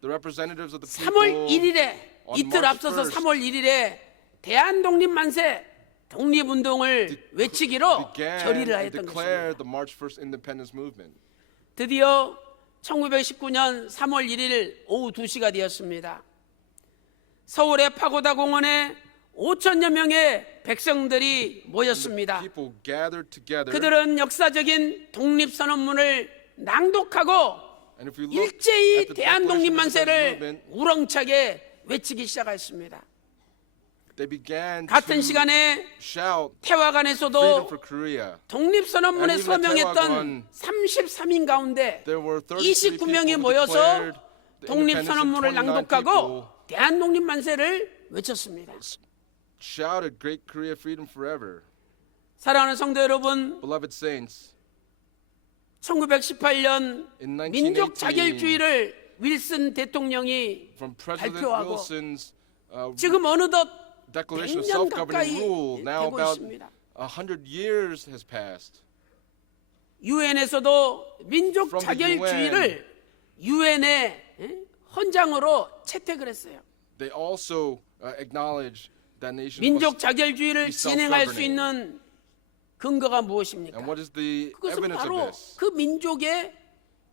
the representatives of the 3월 people 1일에 on 이틀 March 앞서서 1st 3월 1일에 대한독립 만세 독립운동을 외치기로 began 결의를 and 하였던 declared 것입니다. the March 1st Independence Movement. 드디어 1919년 3월 1일 오후 2시가 되었습니다. 서울의 파고다 공원에 5천여 명의 백성들이 모였습니다. People gathered together. 그들은 역사적인 독립선언문을 낭독하고 And if we look 일제히 at the 대한독립 Declaration of 만세를 Independence Movement, 우렁차게 외치기 시작했습니다. they began 같은 to 시간에 shout freedom 태화관에서도 for Korea. 독립선언문에 And even at 서명했던 태화관, 33인 가운데 There were 33 29명이 people who 모여서 declared the independence, and 독립선언문을 29 낭독하고 people 대한독립 만세를 외쳤습니다. shouted Great Korea freedom forever. 사랑하는 성도 여러분, Beloved saints, 1918년 In 1918, 민족 자결주의를 윌슨 대통령이 from President 발표하고 Wilson's 지금 어느덧 Declaration of 100년 Self-Governing 가까이 Rule, now 되고 about 있습니다. 100 years has passed. 유엔에서도 민족 From the 자결주의를 유엔의 헌장으로 채택을 했어요. They also acknowledge that nations 민족 must 자결주의를 be 진행할 수 self-governing. 있는 근거가 무엇입니까? And what is the 그것은 evidence of 바로 this? 그 민족의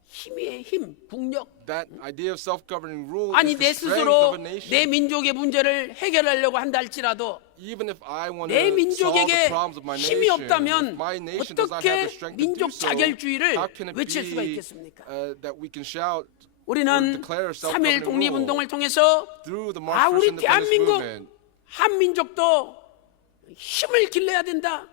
힘이에요. 힘, 국력. That idea of self-governing rule 아니 is the 내 strength of 스스로 a nation. 내 민족의 문제를 해결하려고 한다 할지라도 Even if I want 내 to solve the 민족에게 problems of my 힘이 nation, 없다면 if my nation does not have the 어떻게 strength to do 민족 so, 자결주의를 how can it 외칠 수가 be 있겠습니까? that we can shout 우리는 declare 3.1 self-governing 독립운동을 통해서 through the 아 March for 우리 Independence 대한민국 movement? 한민족도 힘을 길러야 된다.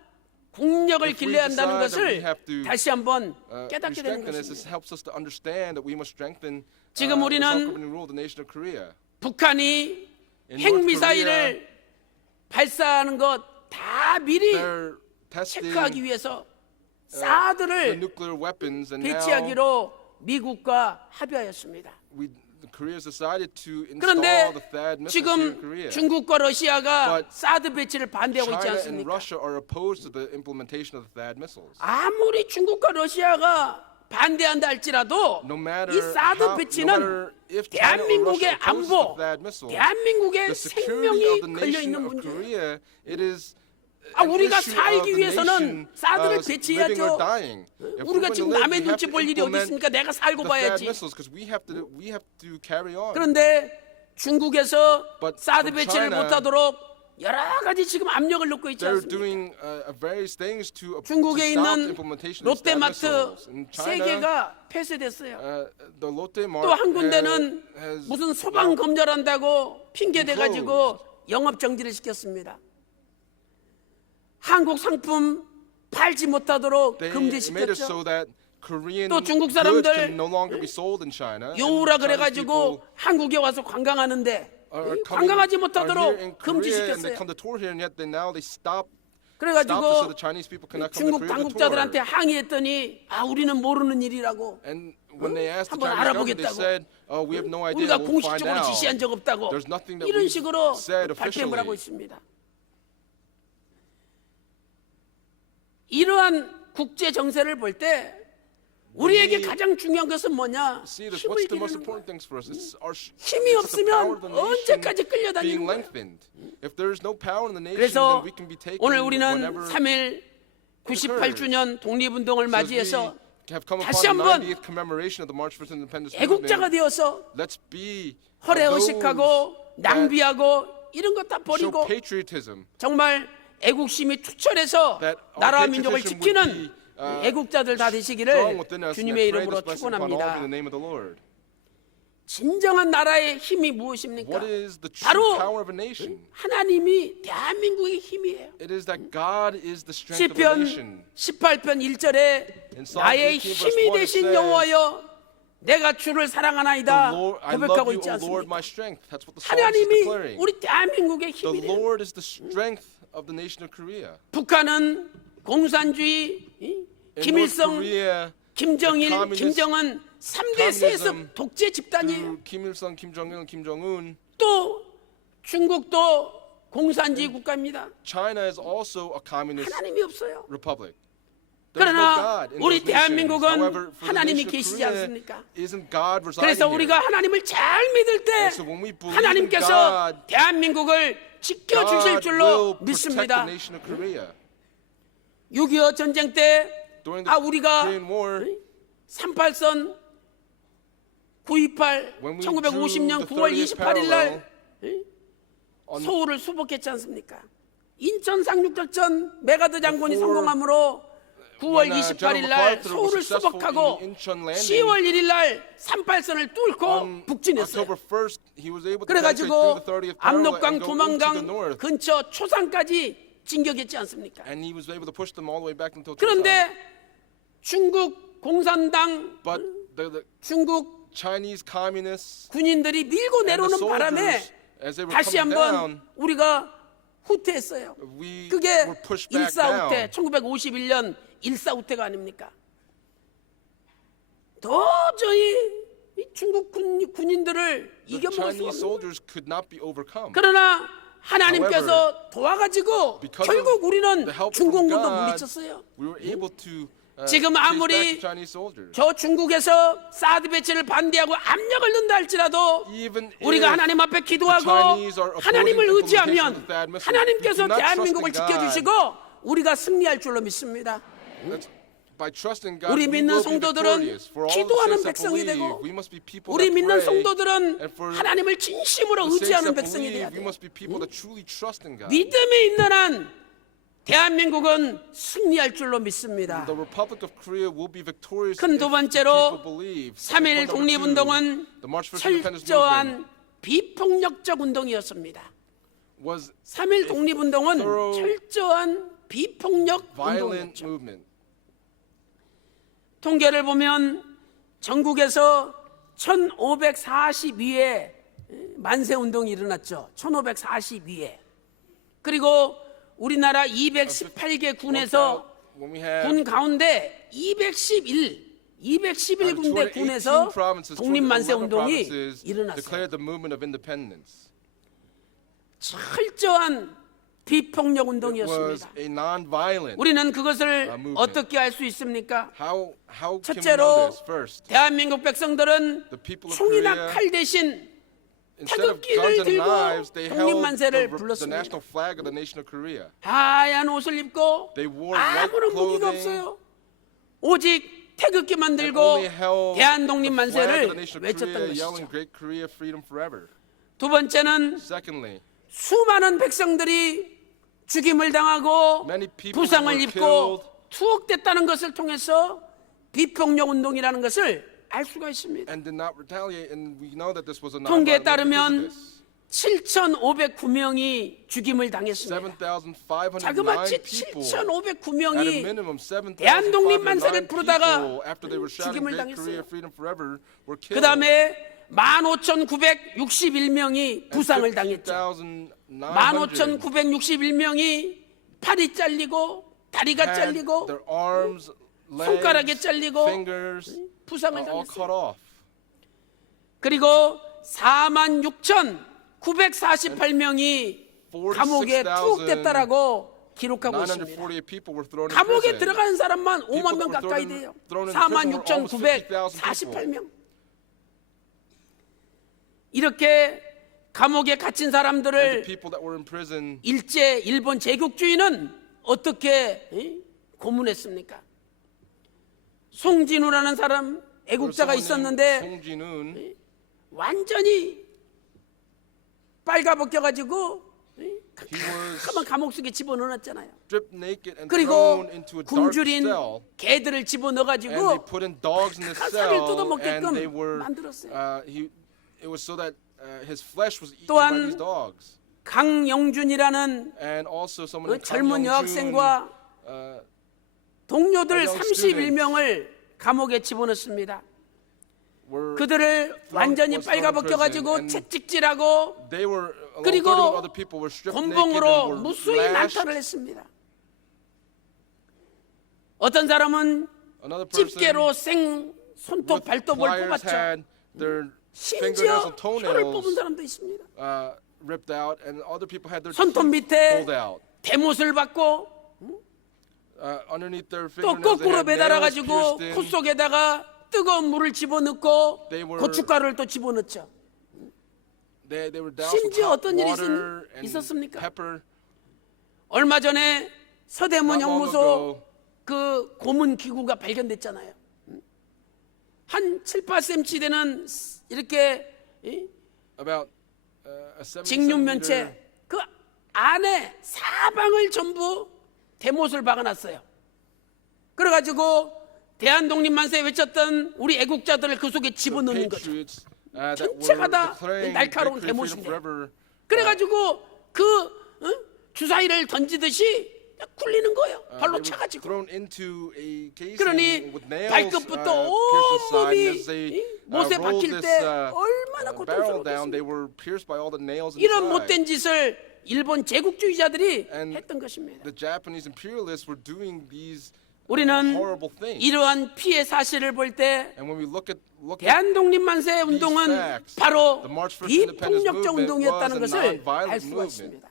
국력을 If we 길러야 한다는 decide that we 것을 have to, 다시 한번 we 깨닫게 되는 strengthen this. This 것입니다. helps us to understand that we must strengthen 지금 the 우리는 self-governing rule of the nation of Korea. 북한이 In 핵미사일을 발사하는 것 다 미리 They're testing 체크하기 위해서 the 사드를 nuclear weapons, and now 배치하기로 미국과 합의하였습니다. Korea has decided to install 그런데 the THAAD missiles here in 지금 Korea. 중국과 러시아가 But 사드 배치를 반대하고 있지 China and 않습니까? Russia are opposed to the implementation of the THAAD missiles. 아무리 중국과 러시아가 반대한다 할지라도 No matter 이 사드 how, no 배치는 matter if China or 대한민국의 Russia opposes 안보, the THAAD missiles, 대한민국의 the security 생명이 of the 걸려 nation 있는 of 문제예요. Korea, it is 아, an 우리가 issue of 살기 the 위해서는 nation, 사드를 living or 배치해야죠. dying. If 우리가 we're 지금 going to live, 남의 we have 눈치 to 볼 일이 어디 implement 있습니까? 내가 살고 the THAAD 봐야지. missiles because we have to carry on. 그런데 중국에서 But 사드 from 배치를 China, 못하도록 여러 가지 지금 압력을 넣고 있지 They're 않습니까? doing various things to 중국에 stop the 있는 implementation of these THAAD 롯데마트 missiles. In 세 China, 개가 폐쇄됐어요. the Lotte Mart 또 한 군데는 has 무슨 소방 검열한다고 핑계 대가지고 영업 정지를 시켰습니다. 한국 상품 팔지 못하도록 they made it 금지시켰죠. so that Korean 또 중국 goods 사람들 can no longer be sold in China. and 여우라 Chinese 그래가지고 people 한국에 와서 관광하는데 are 관광하지 are here in 못하도록 Korea and they 금지시켰어요. come to tour here, and yet now they stop this so 그래가지고 the Chinese people cannot come to 중국 Korea to 당국자들한테 tour. 항의했더니 아 우리는 모르는 일이라고 And when they asked the 한번 Chinese government, they 알아보겠다고. said, "Oh, we have no idea. 우리가 We'll find 공식적으로 out." 지시한 적 없다고 There's nothing that 이런 we've 식으로 said 발뺌을 하고 officially. 있습니다. 이러한 국제 정세를 볼 때 우리에게 가장 중요한 것은 뭐냐? See this. 힘을 What's the most 기르는 important 거예요. things for us? It's our 힘이 it's the power 없으면 of the nation 언제까지 끌려다니는 being 거예요? lengthened. If there is no power in the nation, 그래서 then we can be taken 오늘 우리는 whenever 3일 98주년 독립운동을 So as 맞이해서 we have come 다시 upon the 한번 90th commemoration of the March for Independence 애국자가 movement. 되어서 Let's be 허례허식하고 those that 낭비하고 이런 것 다 show 버리고 patriotism. 정말 애국심이 투철해서 That our 나라와 민족을 patriotism 지키는 would be, 애국자들 다 strong 되시기를 within us, and 주님의 I pray 이름으로 this blessing upon all 축원합니다. in the name of the Lord. 진정한 나라의 힘이 무엇입니까? What is the true 바로 power of a nation? 하나님이 대한민국의 힘이에요. It is that God is the strength of a 시편 nation. 18편 1절에 In Psalm 나의 18 verse 힘이 1 it 되신 says, 여호와여 내가 주를 사랑하나이다 I love 고백하고 you, 있지 O Lord, 않습니까? my strength. That's what the psalmist is 하나님이 declaring. 우리 대한민국의 The 힘이래요. Lord is the strength of the nation of Korea. 북한은 공산주의, In North 김일성, Korea, 김정일, the communist- 김정은 3대 communism 세습 독재 집단이에요. through Kim Il-sung, Kim Jong-il, Kim Jong-un, 또 중국도 공산주의 국가입니다. China is also a communist 하나님이 없어요. republic. There is no 그러나 God in 우리 those nations. 대한민국은 However, for the 하나님이 nation of 계시지 Korea, 않습니까? isn't God residing 그래서 here? 우리가 하나님을 잘 믿을 때 And so when we believe in 하나님께서 God, 대한민국을 지켜주실 God 줄로 will protect the 믿습니다. nation of Korea. 6.25 전쟁 때 During the 우리가 Korean War, 38선 9.28 when we 1950년 drew 9월 the 28일 날 on 서울을 수복했지 않습니까? 인천 상륙작전 메가드 장군이 Before, 성공함으로 9월 when, 28일 General 날 MacArthur was 서울을 successful 수복하고 in the Incheon landing, 10월 1일 날 38선을 뚫고 on 북진했어요. October 1st, he was able to penetrate through 그래가지고 the 30th parallel 압록강 and go into the 도망강 north. 근처 초산까지 진격했지 않습니까? And he was able to push them all the way back until Tucson. 그런데 중국 공산당 But the 중국 Chinese communists 군인들이 밀고 and the 내려오는 바람에 soldiers, as they were 다시 coming 한번 down, 우리가 후퇴했어요. we 그게 were pushed back 일사후퇴, down. 1951년 일사후퇴가 아닙니까? 도저히 이 중국 군인들을 The 이겨먹을 수 Chinese 없는. soldiers could not be overcome. 그러나 하나님께서 도와가지고 Because 결국 of 우리는 the help from 중공군도 God, 물리쳤어요. we were able to 지금 chase 아무리 back the Chinese soldiers. 저 중국에서 사드 배치를 반대하고 압력을 넣는다 할지라도 Even 우리가 if 하나님 앞에 the 기도하고 Chinese are opposing 하나님을 the 의지하면 implementation of the THAAD missile, 하나님께서 we do not 대한민국을 trust in God. 지켜주시고 우리가 승리할 줄로 믿습니다. That's by trusting God, 우리 we 믿는 will be 성도들은 victorious. For all the 기도하는 saints that 백성이 believe, 되고 we must be people 우리 that 믿는 pray. 성도들은 And for 하나님을 진심으로 the saints 의지하는 that 백성이 돼야 believe, we 돼요. must be people that truly trust in God. 믿음이 있는 한 대한민국은 승리할 줄로 믿습니다. The Republic of Korea will be victorious 큰 if 두 the 번째로 people believe. 3.1 Point number two, 독립운동은 the March for Independence movement 철저한 비폭력적 운동이었습니다. was 3.1 독립운동은 thorough, 철저한 비폭력 violent 운동이었죠. movement. 통계를 보면 전국에서 1542회 만세 운동이 일어났죠. 1542회. 그리고 우리나라 218개 군에서 When we have 군 가운데 211군데 군에서 218 provinces, 독립만세 211 운동이 provinces 일어났어요. declared the movement of independence. 철저한 비폭력 It was 운동이었습니다. a non-violent. 우리는 그것을 movement. 어떻게 알 수 있습니까? How can we know 첫째로 this? First, 대한민국 백성들은 the people of 총이나 Korea, 칼 대신 instead of 태극기를 guns and 들고 knives, they held 독립만세를 the 불렀습니다. national flag of the nation of Korea. 하얀 옷을 입고 They wore white 아무런 무기가 clothing. 없어요. 오직 태극기만 And 들고 only held 대한 the flag of the 독립만세를 nation of 외쳤던 Korea, yelling 것이죠. "Great Korea, freedom forever." 두 번째는 Secondly, 수많은 백성들이 죽임을 당하고 Many people 부상을 were 입고 killed. 투옥됐다는 것을 통해서 비폭력 운동이라는 것을 알 수가 있습니다. and did not retaliate, and we know that this was a 통계에 non-violent movement 따르면 because of this. 7,509명이 죽임을 당했습니다. 7,509 자그마치 people, at a 7,509명이 minimum, 대한 독립만세를 7,509 부르다가 people, after they were shouting 죽임을 "Great Korea, 당했어요. freedom forever," were 그 killed. 다음에 15,961명이 부상을 당했죠. 15,961명이 팔이 잘리고 다리가 had 잘리고 their arms, 손가락이 legs, 잘리고 fingers 부상을 all 당했어요. cut off. 그리고 46,948명이 감옥에 46,948 투옥됐다라고 기록하고 있습니다. people were thrown in 감옥에 prison. 들어가는 사람만 5만 People 명 were 가까이 thrown in- 돼요. thrown in prison were almost 46,948명. 이렇게 감옥에 갇힌 And 사람들을 the people that were in prison, 일제 일본 제국주의는 어떻게 고문했습니까? 송진우라는 사람 애국자가 있었는데 송진운, 완전히 빨가벗겨가지고 was 가만 감옥 속에 집어넣었잖아요. stripped naked and 그리고 thrown into a dark 굶주린 cell. 개들을 And they 집어넣어가지고 put in dogs in the 살을 cell, 뜯어먹게끔 and they were. 만들었어요. It was so that his flesh was eaten 또한 by these dogs. 강영준이라는 And also someone 그 named 젊은 Kang 여학생과 Young-jun, 동료들 young 31명을 감옥에 집어넣습니다. were 그들을 완전히 was thrown in 빨가벗겨가지고 prison, and 채찍질하고 they were, along with 그리고 31 other people, were stripped naked and 곤봉으로 were 무수히 lashed. 난타를 했습니다. 어떤 사람은 Another person 집게로 생 손톱 with 발톱을 pliers 뽑았죠. had their fingernails 심지어 and 혀를 뽑은 toenails 사람도 있습니다. ripped out, and other people had their 손톱 teeth 밑에 pulled out. 대못을 받고 Underneath their 또 fingernails, they 거꾸로 had nails 매달아가지고 pierced in. 코 속에다가 뜨거운 물을 집어넣고 They were- 고춧가루를 또 집어넣죠. They were doused with 심지어 hot 어떤 일이 water and 있었습니까? pepper. 얼마 전에 서대문 Not long 형무소 ago, 그 고문 기구가 발견됐잖아요. 한 7, 8cm 되는 이렇게 about a 70 직육면체 centimeter 그 안에 사방을 전부 대못을 박아놨어요. 그래가지고 대한독립만세 외쳤던 우리 애국자들을 그 속에 집어넣는 거죠. patriots that 전체가 were 다 declaring 날카로운 Great Freedom 대못인데. Forever. 그래가지고 그 주사위를 던지듯이 굴리는 거예요. 발로 They were 차가지고. thrown into a casing 그러니 with nails 발끝부터 pierced the side, and as they 온몸이 못에 rolled 박힐 this 때 얼마나 barrel down, they 고통스러웠겠습니까? were pierced by all the nails 이런 inside. 못된 짓을 일본 제국주의자들이 And 했던 것입니다. The Japanese imperialists were doing these 우리는 horrible things. 이러한 피해 사실을 볼 때 And when we look at 대한독립만세 운동은 facts, 바로 the March for Independence 비폭력적 movement 운동이었다는 was a 것을 non-violent 알 수가 movement. 있습니다.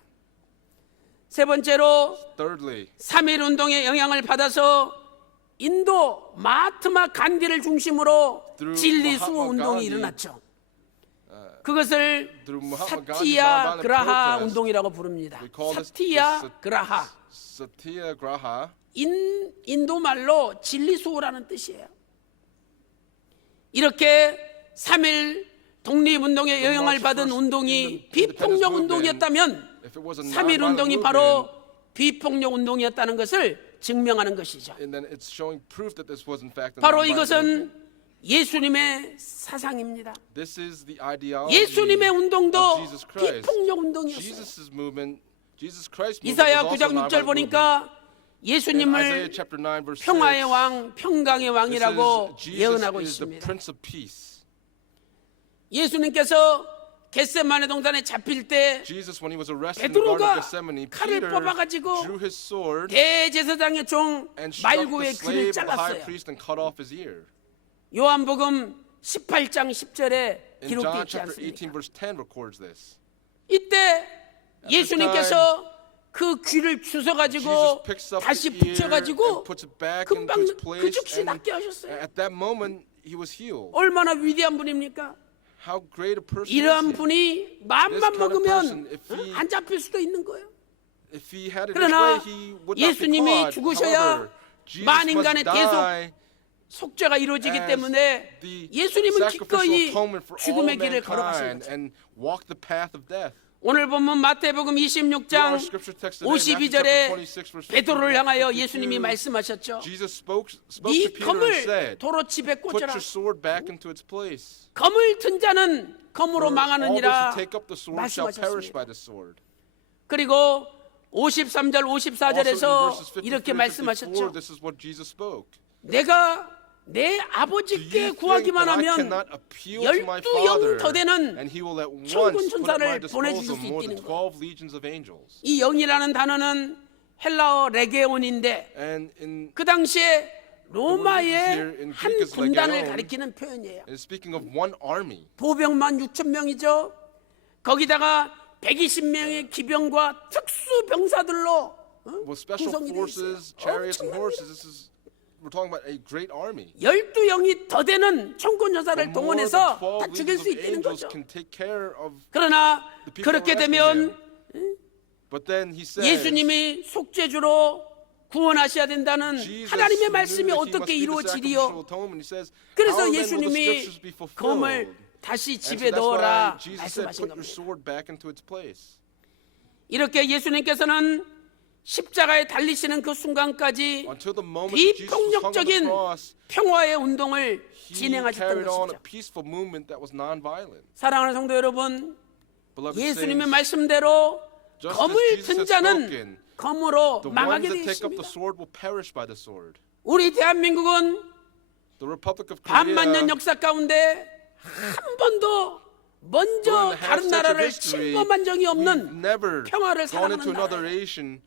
세 번째로 thirdly, 3.1 운동의 영향을 받아서 인도 마하트마 간디를 중심으로 Through 진리 수호 Mahatma 운동이 Gandhi, 일어났죠. 그것을 through Mahatma Gandhi's 사티야 nonviolent 그라하 protest, 운동이라고 부릅니다. we call this 사티야 the 그라하. Satyagraha. 인도 말로 진리 수호라는 뜻이에요. 이렇게 3.1 독립운동의 영향을 받은 운동이 비폭력 운동이었다면 If it was a 3.1 nonviolent 운동이 movement, 바로 비폭력 운동이었다는 것을 증명하는 것이죠. and then it's showing proof that this was in fact a 바로 nonviolent movement. 이것은 예수님의 사상입니다. This is the ideology 예수님의 운동도 of Jesus Christ. 비폭력 운동이었어요. Jesus' movement, Jesus Christ's movement 이사야 was 9장 also a 6절 nonviolent movement. 보니까 In Isaiah 예수님을 chapter 9 verse 6, 평화의 왕, 평강의 it 왕이라고 says 예언하고 Jesus is the 있습니다. Prince of Peace. 예수님께서 겟세마네 동산에 잡힐 때 Jesus, when he was arrested in the Garden 베드로가 of Gethsemane, 칼을 Peter 뽑아가지고 drew his sword 대제사장의 종 and struck the 말고의 귀를 slave of the high 잘랐어요. priest and cut off his ear. 요한복음 18장 10절에 In 기록되어 John 있지 chapter 18 않습니까? verse 10 records this. 이때 this 예수님께서 그 귀를 Jesus 주워가지고 picks up 다시 the ear and 붙여가지고 puts it back 금방 into its 그 place, 즉시 and 낫게 하셨어요. at that moment he was healed. 얼마나 위대한 분입니까? How great a person 이러한 is he? 분이 마음만 This kind of 먹으면 person, if he- 안 잡힐 수도 있는 거예요. If he had it his 그러나 way, he would not be 예수님이 caught. 죽으셔야 However, Jesus 만인간의 must die 속죄가 이루어지기 as 때문에 the 예수님은 sacrificial 기꺼이 atonement for all 죽음의 길을 걸어가신 mankind 거죠. and walk the path of death. 오늘 본문 마태복음 26장 Our scripture text today, Matthew chapter 52절에 26, verse 베드로를 52, 향하여 예수님이 말씀하셨죠. Jesus spoke to 네 Peter and 검을 said, 도로칩에 "Put 꽂으라. your sword back into its place. 검을 든 자는 검으로 For all those 망하느니라 who take up the sword shall perish 말씀하셨습니다. by the sword." 그리고 53절 Also in 54절에서 verses 53 이렇게 and 54, 말씀하셨죠. this is what Jesus spoke. 내가 내 Do 아버지께 you think 구하기만 that I 하면 cannot appeal to my 12영 Father, 더 되는 and he will at once 천군 put at 천사를 my 보내주실 disposal 수 more than 있다는 거예요. 12 legions of angels? 이 영이라는 단어는 헬라어 레게온인데 And in 그 당시에 here in 로마의 한 Greek is 군단을 legeon. 가리키는 표현이에요. and speaking of one army, 보병만 6천 명이죠. 거기다가 120명의 기병과 특수 병사들로 with special 구성이 돼 forces, 있어요. chariots, and 엄청납니다. horses, we're talking about a great army. 12영이 더 되는 천군 여사를 More than 동원해서 12 다 죽일 legions 수 of 있다는 angels 거죠. can take care of. 그러나 the people 그렇게 arresting 되면 him. But then he says, 예수님이 속죄주로 구원하셔야 된다는 Jesus 하나님의 knew 말씀이 that he 어떻게 must be the 이루어지리요? sacrificial atonement. He says, 그래서 "How then will the 예수님이 scriptures be fulfilled?" 검을 다시 And so 집에 that's 넣어라 why Jesus said, 말씀하신 "Put your 겁니다. sword back into its place." 이렇게 예수님께서는 십자가에 달리시는 그 순간까지 Until the moment that Jesus was hung on the 비폭력적인 cross, 평화의 운동을 he 진행하셨던 carried on 것이죠. a peaceful movement that was non-violent. 사랑하는 성도 여러분, Beloved 예수님의 saints, 말씀대로 just as 검을 Jesus 든 had 자는 spoken, 검으로 the ones 망하게 that 되어 take up the 있습니다. sword will perish by the sword. 우리 대한민국은 The Republic of 반만 년 Korea, 역사 가운데 한 번도 먼저 during the 다른 half-century 나라를 history, 침범한 적이 we've 없는 never 평화를 gone into 사랑하는 another 나라예요. nation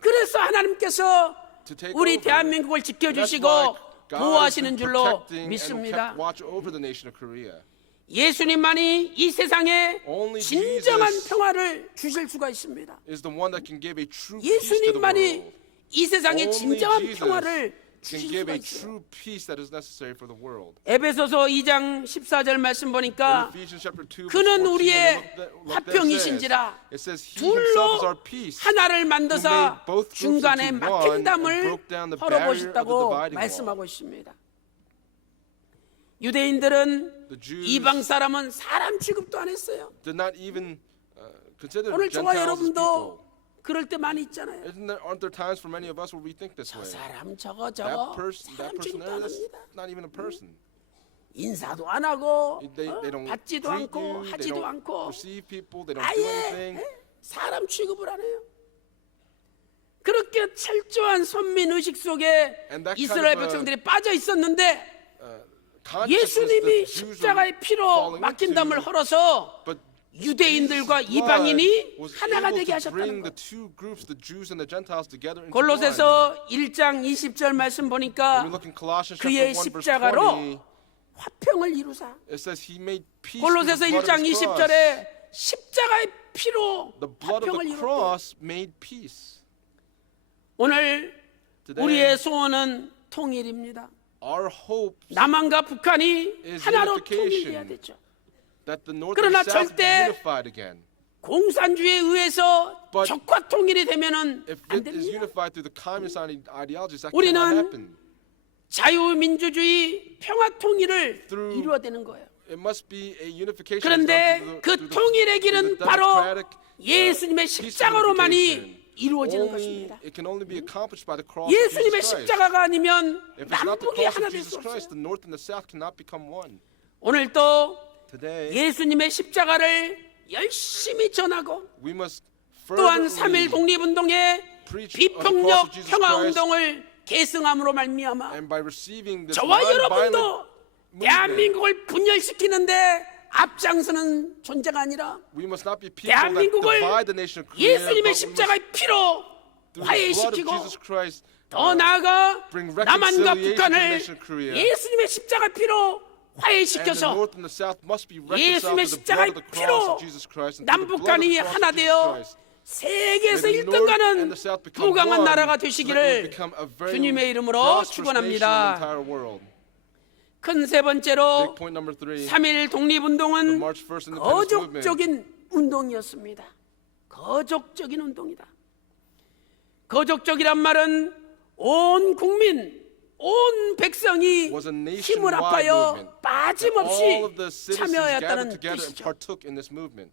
그래서 하나님께서 to take 우리 over. 대한민국을 And that's 지켜주시고 why God has been 보호하시는 줄로 protecting and 믿습니다. kept watch over the nation of Korea. 예수님만이 이 세상에 Only 진정한 Jesus 평화를 주실 수가 있습니다. is the one that can give a true peace to the 예수님만이 world. 이 세상에 Only 진정한 Jesus 평화를 can 주실 give 수가 a 있어요. true peace that is necessary for the world. 에베소서 2장 14절 말씀 In 보니까 Ephesians chapter 2, verse 그는 14, 우리의 look there 화평이신지라 it says, He himself is our 둘로 peace, 하나를 who 만드사 made both groups 중간에 into 막힌 one and 담을 broke down the barrier of the 헐어보셨다고 dividing wall. 말씀하고 있습니다. 유대인들은 The Jews 이방 사람은 사람 취급도 안 했어요. did not even consider 오늘 저와 Gentiles as 여러분도 people. 그럴 때 많이 있잖아요. Aren't there times for many of us where we think this 저 way? 사람 저거 That 저거 person 사람 there, 취급도 안 that's 합니다. not even a person. 인사도 안 하고 They don't 받지도 greet 않고 you, they 하지도 don't 않고 receive people, they don't do anything. 아예 사람 취급을 안 해요. 그렇게 철저한 선민의식 속에 And that kind 이스라엘 of a 백성들이 빠져 있었는데 Consciousness 예수님이 that Jews 십자가의 are 피로 falling 막힌 into, 담을 헐어서 but 유대인들과 Jesus' 이방인이 blood was 하나가 able 되게 to 하셨다는 bring 거. the two groups, the Jews and the Gentiles, together into one. 골로새서 1장 20절 말씀 When we 보니까 look in Colossians 그의 chapter 1 verse 십자가로 20, 화평을 이루사. it says he made peace with 골로새서 the blood 1장 of his cross. 20절에 십자가의 피로 The blood of 화평을 the 이뤘대. cross made peace. 오늘 Today, 우리의 소원은 통일입니다. our hope 남한과 북한이 is 하나로 unification. 통일돼야 되죠. that the North 그러나 and South be 절대 unified again. 공산주의에 의해서 But 적화 통일이 되면은 If 안 it is 됩니다. unified through the communist ideologies, that 우리는 cannot happen. 자유민주주의 평화 통일을 Through- 이루어야 되는 거예요. It must be a unification. 그런데 그 통일의 길은 바로 예수님의 peace 십자가로만이 unification. 이루어지는 Only, 것입니다. it can only be accomplished by the cross of Jesus 예수님의 Christ. 십자가가 아니면 If it's not the 남북이 cross 하나 of 될 Jesus 수 없어요. Christ, the North and the South cannot become one. 오늘 또 Today, 예수님의 십자가를 열심히 전하고 we must 또한 fervently 3.1 독립운동의 preach of the cross 비폭력 of Jesus 평화운동을 계승함으로 말미암아 and by receiving this 저와 non-violent 여러분도 movement, 대한민국을 분열시키는데 앞장서는 존재가 아니라 we must not be people that 대한민국을 divide the nation of Korea, 예수님의 but we must, 십자가의 피로 through the blood of 화해시키고 Jesus Christ, 더 나아가 bring 남한과 reconciliation to the 북한을 nation of Korea. 예수님의 십자가의 피로 and the 화해시켜서 North and the South must be reconciled 예수님의 to the blood 십자가의 of the cross 피로 of Jesus Christ and to the blood of 남북한이 the cross 하나 of Jesus 되어 Christ. 세계에서 May the North 1등가는 and the South become 부강한 one, 나라가 so that we 되시기를 become a very 주님의 이름으로 prosperous nation in the 축원합니다. entire world. 큰 세 번째로 Big point number 3. 3.1 독립운동은 March 1st Independence Movement 거족적인 운동이었습니다. 거족적인 운동이다. 거족적이란 말은 온 국민, 온 백성이 was a 힘을 nationwide 합하여 movement. All 빠짐없이 of the citizens gathered 참여하였다는 together and 뜻이죠. partook in this movement.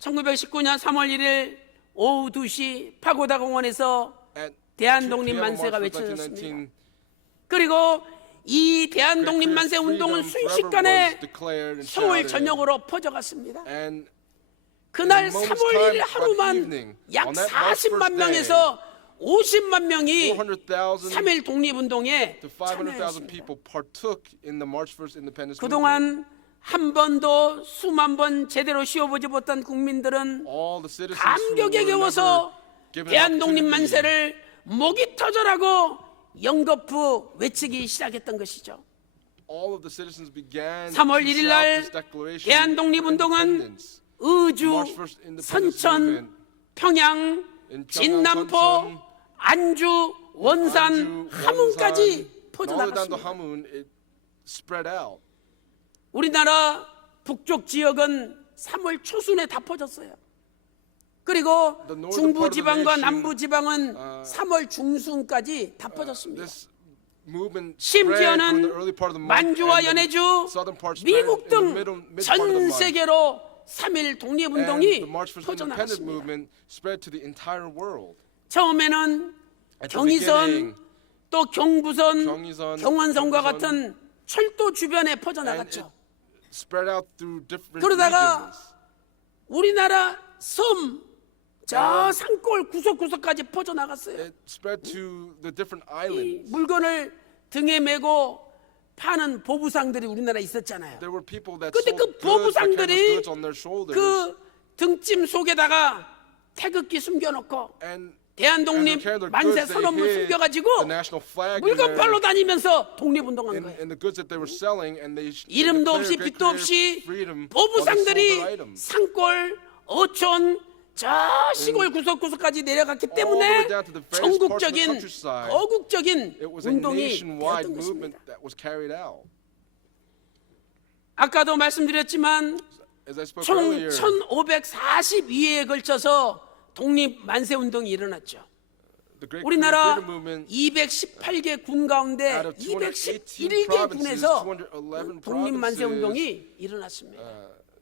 1919년 3월 1일 오후 2시 파고다 공원에서 At 대한독립 2 p.m. on 만세가 March 1st, 외쳐졌습니다. 1919, 그리고 이 Great 대한독립 만세 Freedom 운동은 Forever 순식간에 was declared and 서울 shouted. 전역으로 퍼져갔습니다. And 그날 in a moment's 3월 1일 time, by the 하루만 evening, 약 on that March 40만 1st 명에서 50만 명이 400,000 3.1 독립운동에 to 500,000 참여했습니다. people partook in the March 1st Independence movement. 그동안 한 번도 수만 번 제대로 쉬어보지 못한 국민들은 All the citizens 감격에 who were 겨워서 never given an 대한독립 opportunity 만세를 목이 터져라고 연거푸 외치기 시작했던 것이죠. all of the citizens began 3월 to 1일 shout 날 this declaration 대한독립운동은 of independence. 의주, March 1st Independence 선천, movement 평양, in Pyongyang, 진남포, Suncheon, 안주, 원산, Anju, 함흥까지 Wonsan, all the way down to 퍼져나갔습니다. Hamun, it spread out. 우리나라 북쪽 지역은 3월 초순에 다 퍼졌어요. 그리고 The northern 중부 part of the 지방과 nation, 남부 지방은 3월 중순까지 다 퍼졌습니다. This movement spread during the early 심지어는 part of the month, 만주와 and the 연해주, southern part spread 미국 in the mid part of the 등 전 month. 세계로 3.1 And 독립운동이 the March 1st Independence 퍼져나갔습니다. movement spread to the entire world. 처음에는 At the 경의선, beginning, 또 경부선, 경의선, 경원선과 경부선, 같은 철도 주변에 and it 퍼져나갔죠. spread out through different 그러다가 regions. 우리나라 섬, 저 산골 구석구석까지 퍼져나갔어요. It spread to the different 이 islands. 물건을 등에 메고 파는 보부상들이 우리나라에 있었잖아요. There were people that 근데 sold 그 goods, that carried those 보부상들이 goods on their shoulders. 그 등짐 속에다가 태극기 숨겨놓고 And 대한독립 as they carried their 만세 goods, they 선언문 hid 숨겨가지고 the national flag in 물건 there, 팔러 다니면서 독립운동한 거예요. in the goods that they were selling, and they 이름도 declared 없이 great 빛도 없이 freedom while they sold 보부상들이 their items. 산골, 어촌, 저 시골 구석구석까지 내려갔기 all the 때문에 way down to the various parts of the 전국적인 countryside. 거국적인 It was a 운동이 nationwide 되었던 movement 것입니다. that was carried out. 아까도 말씀드렸지만 As I spoke 총 earlier, 1542회에 걸쳐서 독립 만세 운동이 일어났죠. the Great 우리나라 Freedom Movement 218개 군 가운데 out of 211개 218 군에서 provinces, 211 독립 만세 provinces, 운동이 일어났습니다.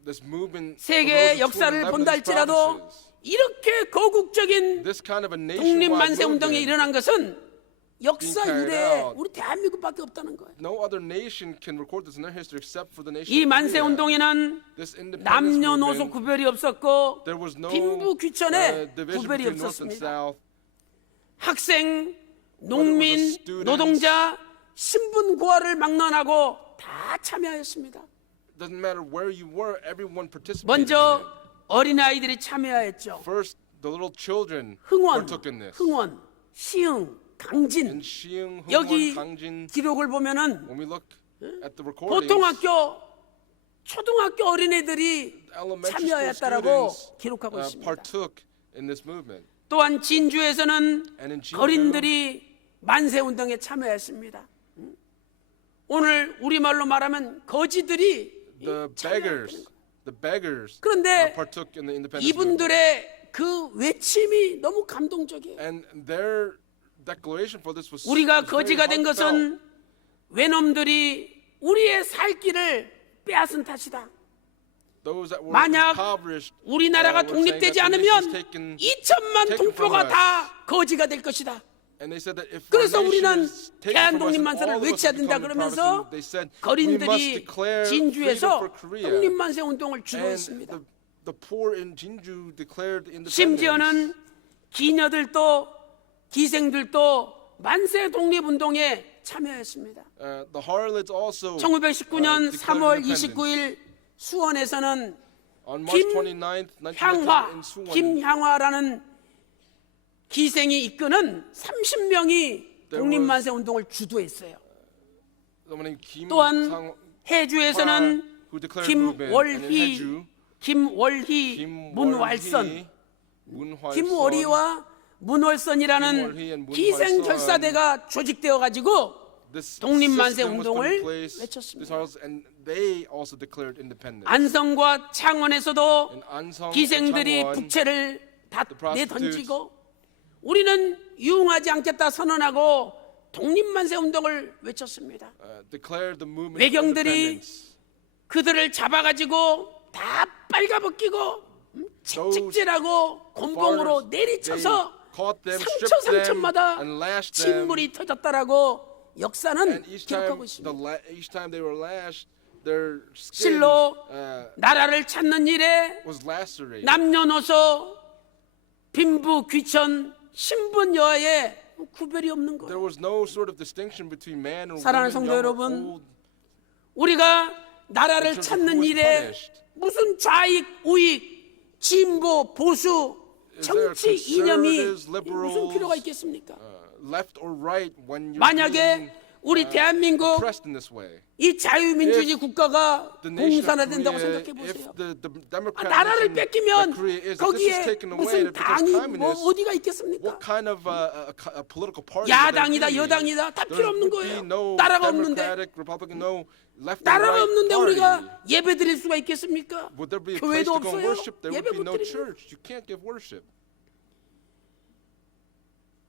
this movement 세계 arose in 역사를 211 본다 할지라도 provinces. 이렇게 거국적인 This kind of a 독립 nationwide 만세 운동이 movement, 일어난 것은 역사 carried 이래에 out. 우리 대한민국밖에 없다는 거예요. no other nation can record this in their history except for the nation 이 of 만세 Korea. 운동에는 This independence 남녀노소 movement, 구별이 없었고 there was no 빈부 귀천에 division 구별이 between North and 없었습니다. South. 학생, 농민, students, 노동자, 신분 고하를 막론하고 다 참여하였습니다. doesn't matter where you were, everyone participated. 먼저 in it. 어린아이들이 참여했죠. First, the little children 흥원, partook in this. 흥원, 시흥, 강진. In Siung, 여기 Hungwon, Gangjin, 기록을 보면은 when we look at the recordings, 고등학교, 초등학교 어린애들이 elementary school 참여했다라고 students 기록하고 있습니다. partook in this movement. 또한 진주에서는 And in Jinju, 거린들이 만세운동에 참여했습니다. 오늘 우리말로 말하면 거지들이 the beggars 그런데 partook in the independence movement. 이분들의 그 외침이 너무 감동적이에요. And their declaration for this was 우리가 was very 거지가 된 heartfelt. 것은 외놈들이 우리의 살 길을 빼앗은 탓이다. Those that were 만약 impoverished, 우리나라가 were saying 독립되지 that the 않으면 nation is taken 2천만 from 동포가 us. 다 거지가 될 것이다. And they said that if 그래서 our nation 우리는 is taken from us, 대한독립만세를 all of us 외쳐야 will 된다 become 그러면서 Protestant. They said we must 거린들이 declare 진주에서 freedom for Korea. 독립만세 운동을 And 주도했습니다. the poor in Jinju declared independence. 심지어는 기녀들도 기생들도 만세 독립운동에 참여했습니다. The harlots also 1919년 declared 3월 independence. 29일 수원에서는 On March 29th, 1919 향화, in Suwon, 김향화라는 기생이 이끄는 30명이 독립만세 운동을 주도했어요. someone named Kim 또한 Sang-hwa, 해주에서는 who declared movement, and in Haeju, 김월희, 문왈선, 김월희와 문월선이라는 김월희 and 문활선. 기생결사대가 조직되어 가지고 this 독립만세 system was put 운동을 in place, 외쳤습니다. this harlots, and they also declared independence. 안성과 창원에서도 In Ansong, 기생들이 Changwon, 부채를 다 the prostitutes, 내던지고 우리는 유흥하지 않겠다 선언하고 독립만세 운동을 외쳤습니다. declared the movement of 외경들이 independence. 그들을 잡아가지고 다 빨가벗기고 채찍질하고 곤봉으로 내리쳐서 caught them, 상처 stripped them, 상처마다 and lashed them. 진물이 터졌다라고 역사는 And each 기록하고 time, 있습니다. each time they were lashed, their skin 실로 나라를 찾는 일에 was lacerated. 남녀노소 빈부 귀천 신분 여하에 구별이 없는 There 거예요. was no sort of distinction between man and 사랑하는 woman, 성도 young or 여러분, old. 우리가 나라를 찾는 일에 무슨 좌익, 우익, 진보, 보수, 정치 이념이 무슨 필요가 있겠습니까? Left or right when you're 만약에 being 우리 대한민국 oppressed in this way. 이 자유민주주의 국가가 The nation of 공산화된다고 Korea, 생각해 보세요. if the democratic 나라를 nation 뺏기면 that Korea is, if this is 거기에 taken away, 무슨 and it becomes 당이 뭐 communist, 어디가 있겠습니까? what kind of a political party would there 야당이다 be? 여당이다 다 There 필요 없는 would be 거예요. no 나라가 없는데 Democratic, Republican, no left or 나라가 right 없는데 party. 우리가 예배 드릴 수가 있겠습니까? Would there be a place 교회도 to go and 없어요. worship? There 예배 would be 못 no 드립니다. church. You can't give worship.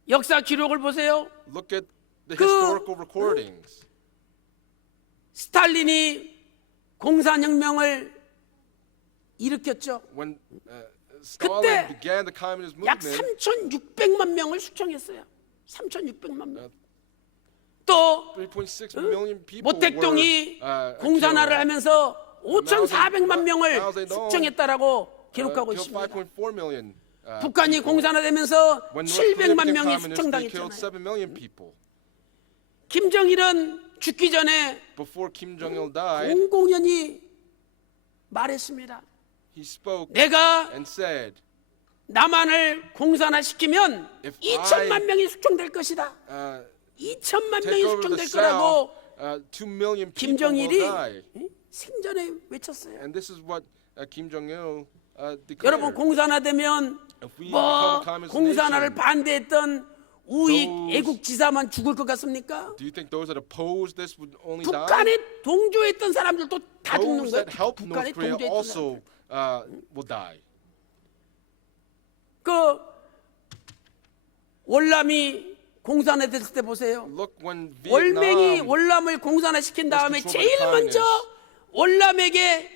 역사 기록을 보세요. Look at the 그- historical recordings. 스탈린이 공산혁명을 일으켰죠. When 그때 Stalin began the communist 약 movement, 3,600만 명을 숙청했어요. 3,600만 명. 또 3.6 million people 모택동이 were 공산화를 killed. 하면서 5,400만 명을 Mao Zedong, 숙청했다라고 기록하고 killed 있습니다. 5.4 million. 북한이 공산화되면서 When North Korea 700만 became 명이 communist, they killed 숙청당했잖아요. 7 million people. 김정일은 죽기 전에 Before Kim Jong Il died, 공공연히 말했습니다. he spoke 내가 and said, 남한을 공산화시키면 If 2천만 명이 숙청될 것이다. 2천만 명이 take over the 숙청될 거라고 South, 2 million people will 김정일이 die. 생전에 외쳤어요. And this is what Kim Jong Il declared. 여러분 공산화되면 If we 뭐 become a communist 공산화를 nation, 반대했던 우익 those- 애국 지사만 죽을 것 같습니까? do you think those that oppose this would only die? 북한에 동조했던 사람들도 다 죽는 Those 거예요. that help 북한에 North Korea 동조했던 also 사람들. will die. 그 월남이 공산화됐을 때 보세요. Look when 월맹이 Vietnam 월남을 공산화시킨 다음에 controlled 제일 by 먼저 communists. 월남에게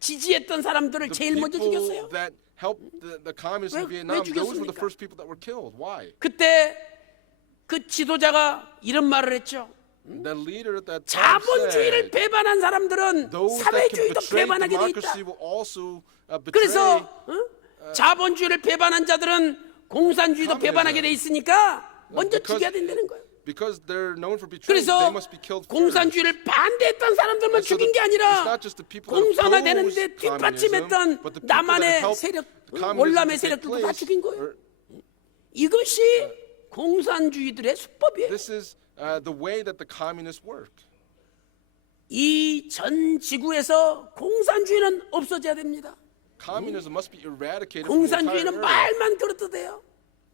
지지했던 사람들을 the 제일 먼저 people 죽였어요. that helped the communists 왜- in Vietnam, 왜 those were the 죽였습니까? first people that were killed. Why? 그때 그 지도자가 이런 말을 했죠. The leader at that time 자본주의를 said, 배반한 사람들은 those that can 사회주의도 betray 배반하게 돼 있다. democracy will also betray. 그래서 자본주의를 배반한 자들은 공산주의도 communism. 배반하게 돼 있으니까 먼저 because 죽여야 된다는 거예요. Because they're known for betraying, 그래서 they must be killed first. 공산주의를 반대했던 사람들만 And so 죽인 게 it's 아니라 not just the people that 공산화되는데 oppose 뒷받침했던 communism, but the people that 남한의 help 세력, communism 월남의 to take 세력들도 다 place 죽인 거예요. are- 이것이 공산주의들의 수법이에요. This is the way that the communists work. 이 전 지구에서 공산주의는 없어져야 됩니다. Communism must be eradicated from the entire 공산주의는 earth. 말만 들어도 돼요.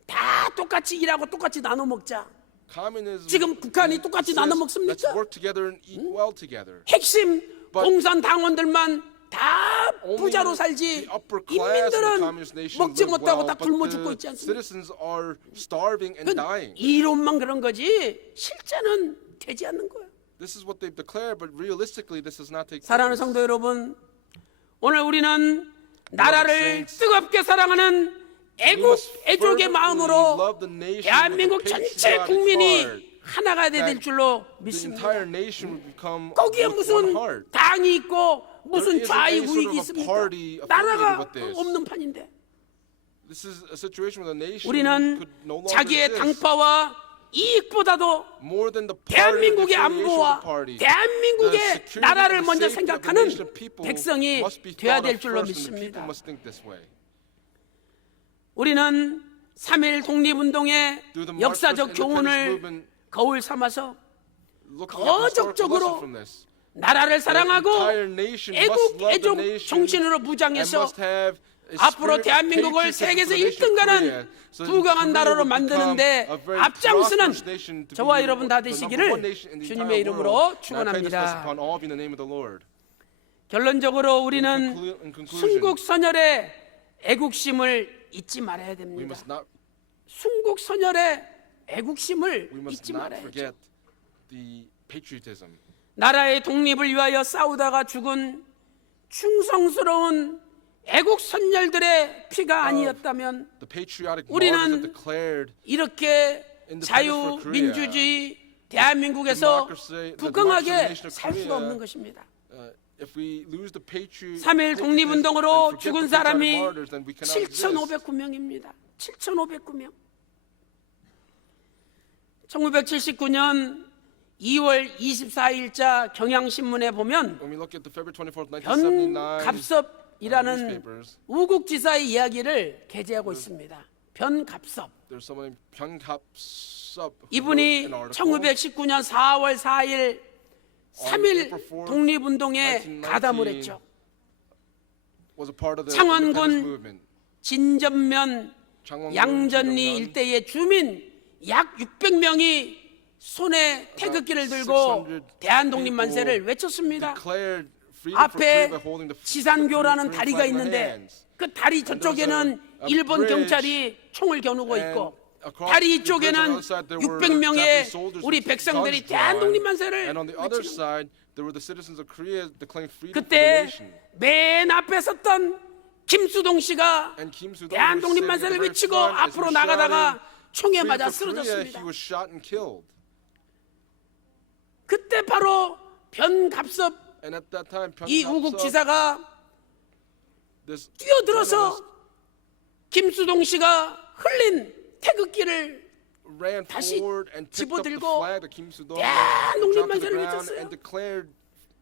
다 똑같이 일하고 똑같이 나눠 먹자. Communism 지금 북한이 똑같이 says, 나눠 let's 먹습니까? work together and eat well together. 핵심 But 공산 당원들만 다 Only 부자로 살지 the upper class of the 인민들은 communist nation 먹지 live 못하고 well, 다 but 굶어 the 죽고 있지 않습니까? citizens are starving and dying. 이론만 그런 거지 실제는 되지 않는 거예요. This is what they've declared, but realistically, this does not take 사랑하는 place. 성도 여러분, 오늘 우리는 나라를 뜨겁게 사랑하는 애국 애족의 마음으로 대한민국 전체 국민이 하나가 될 줄로 The 믿습니다. entire nation would become 거기에 with one 무슨 heart. 당이 있고 무슨 There isn't 좌익 any sort 우익이 of a 있습니까? party 나라가 affiliated with this. 없는 판인데 This is a situation where the nation 우리는 could no longer 자기의 exist. 당파와 이익보다도 More than the party, 대한민국의 the affiliation of 안보와 the party, 대한민국의 the security 나라를 and the 먼저 safety of the 생각하는 nation of people 백성이 must be 돼야 thought 될 of 줄로 first, and the people 믿습니다. must think this way. 우리는 3.1 독립운동의 Through the March 역사적 for Independence 교훈을 movement, 거울 삼아서 looking at the historical 거적적으로 lesson from this, 나라를 사랑하고 the entire nation must 애국 love the 애족 nation 정신으로 and 무장해서 must have a 앞으로 spirit of 대한민국을 patriotism 세계에서 for the nation of 1등 가는 Korea, so that 부강한 Korea 나라로 will 만드는데 become a very 앞장서는 prosperous nation to 저와 be 여러분 다 the number 되시기를 one nation in the 주님의 entire 이름으로 world. And I pray this 축원합니다. blessing upon all of you in the name of the Lord. 결론적으로 In 우리는 conclusion, 순국선열의 애국심을 잊지 말아야 we 됩니다. must not 순국선열의 애국심을 we must 잊지 not 말아야죠. forget the patriotism. 나라의 독립을 위하여 싸우다가 죽은 충성스러운 애국 선열들의 피가 아니었다면 The patriotic martyrs that 우리는 declared 이렇게 Independence 자유 for Korea, 민주주의 대한민국에서 the 부강하게 democracy of 살 수가 Korea, 없는 것입니다. if we lose the 3.1 독립운동으로 and forget 죽은 the patriotic 사람이 martyrs, then we cannot exist. 7,509명입니다. 7,509명. 1979년 2월 24일자 경향신문에 보면 When we look at the February 24th, 1979 변갑섭이라는 newspapers, 우국지사의 이야기를 게재하고 있습니다. 변갑섭. there's someone named Byung Kap-sup who wrote 이분이 an article 1919년 4월 4일 3.1 April 4th, 독립운동에 1919 가담을 했죠. was a part of the 창원군 independence movement. 진전면 창원군, 양전리 진전면, 일대의 주민 약 600명이 손에 태극기를 들고 600 대한독립 people 만세를 외쳤습니다. declared freedom for Korea 앞에 by holding the 지산교라는 Korean 다리가 flag in their 있는데 hands. 그 다리 저쪽에는 a 일본 bridge, 경찰이 총을 겨누고 and 있고 across 다리 the bridge on the 이쪽에는 other side there were 600명의 Japanese soldiers 우리 with 백성들이 guns 대한독립 drawn, 만세를 and on the other 외치는 side there were the citizens of Korea declaring freedom for the 그때 nation. 맨 앞에 섰던 김수동 씨가 And Kim Soo-dong was 대한독립 sitting at 만세를 the very 외치고 front as he 앞으로 was 나가다가 shouting, 총에 "Freedom 맞아 for Korea," 쓰러졌습니다. he was shot and killed. 그때 바로 변갑섭 And at that time, 이 Byung 우국 Kap-sup, 지사가 this 뛰어들어서 journalist, 김수동 씨가 흘린 태극기를 ran 다시 forward and picked up the 집어들고 flag that Kim Soo-dong 대한독립 dropped to the 만세를 ground 외쳤어요. and declared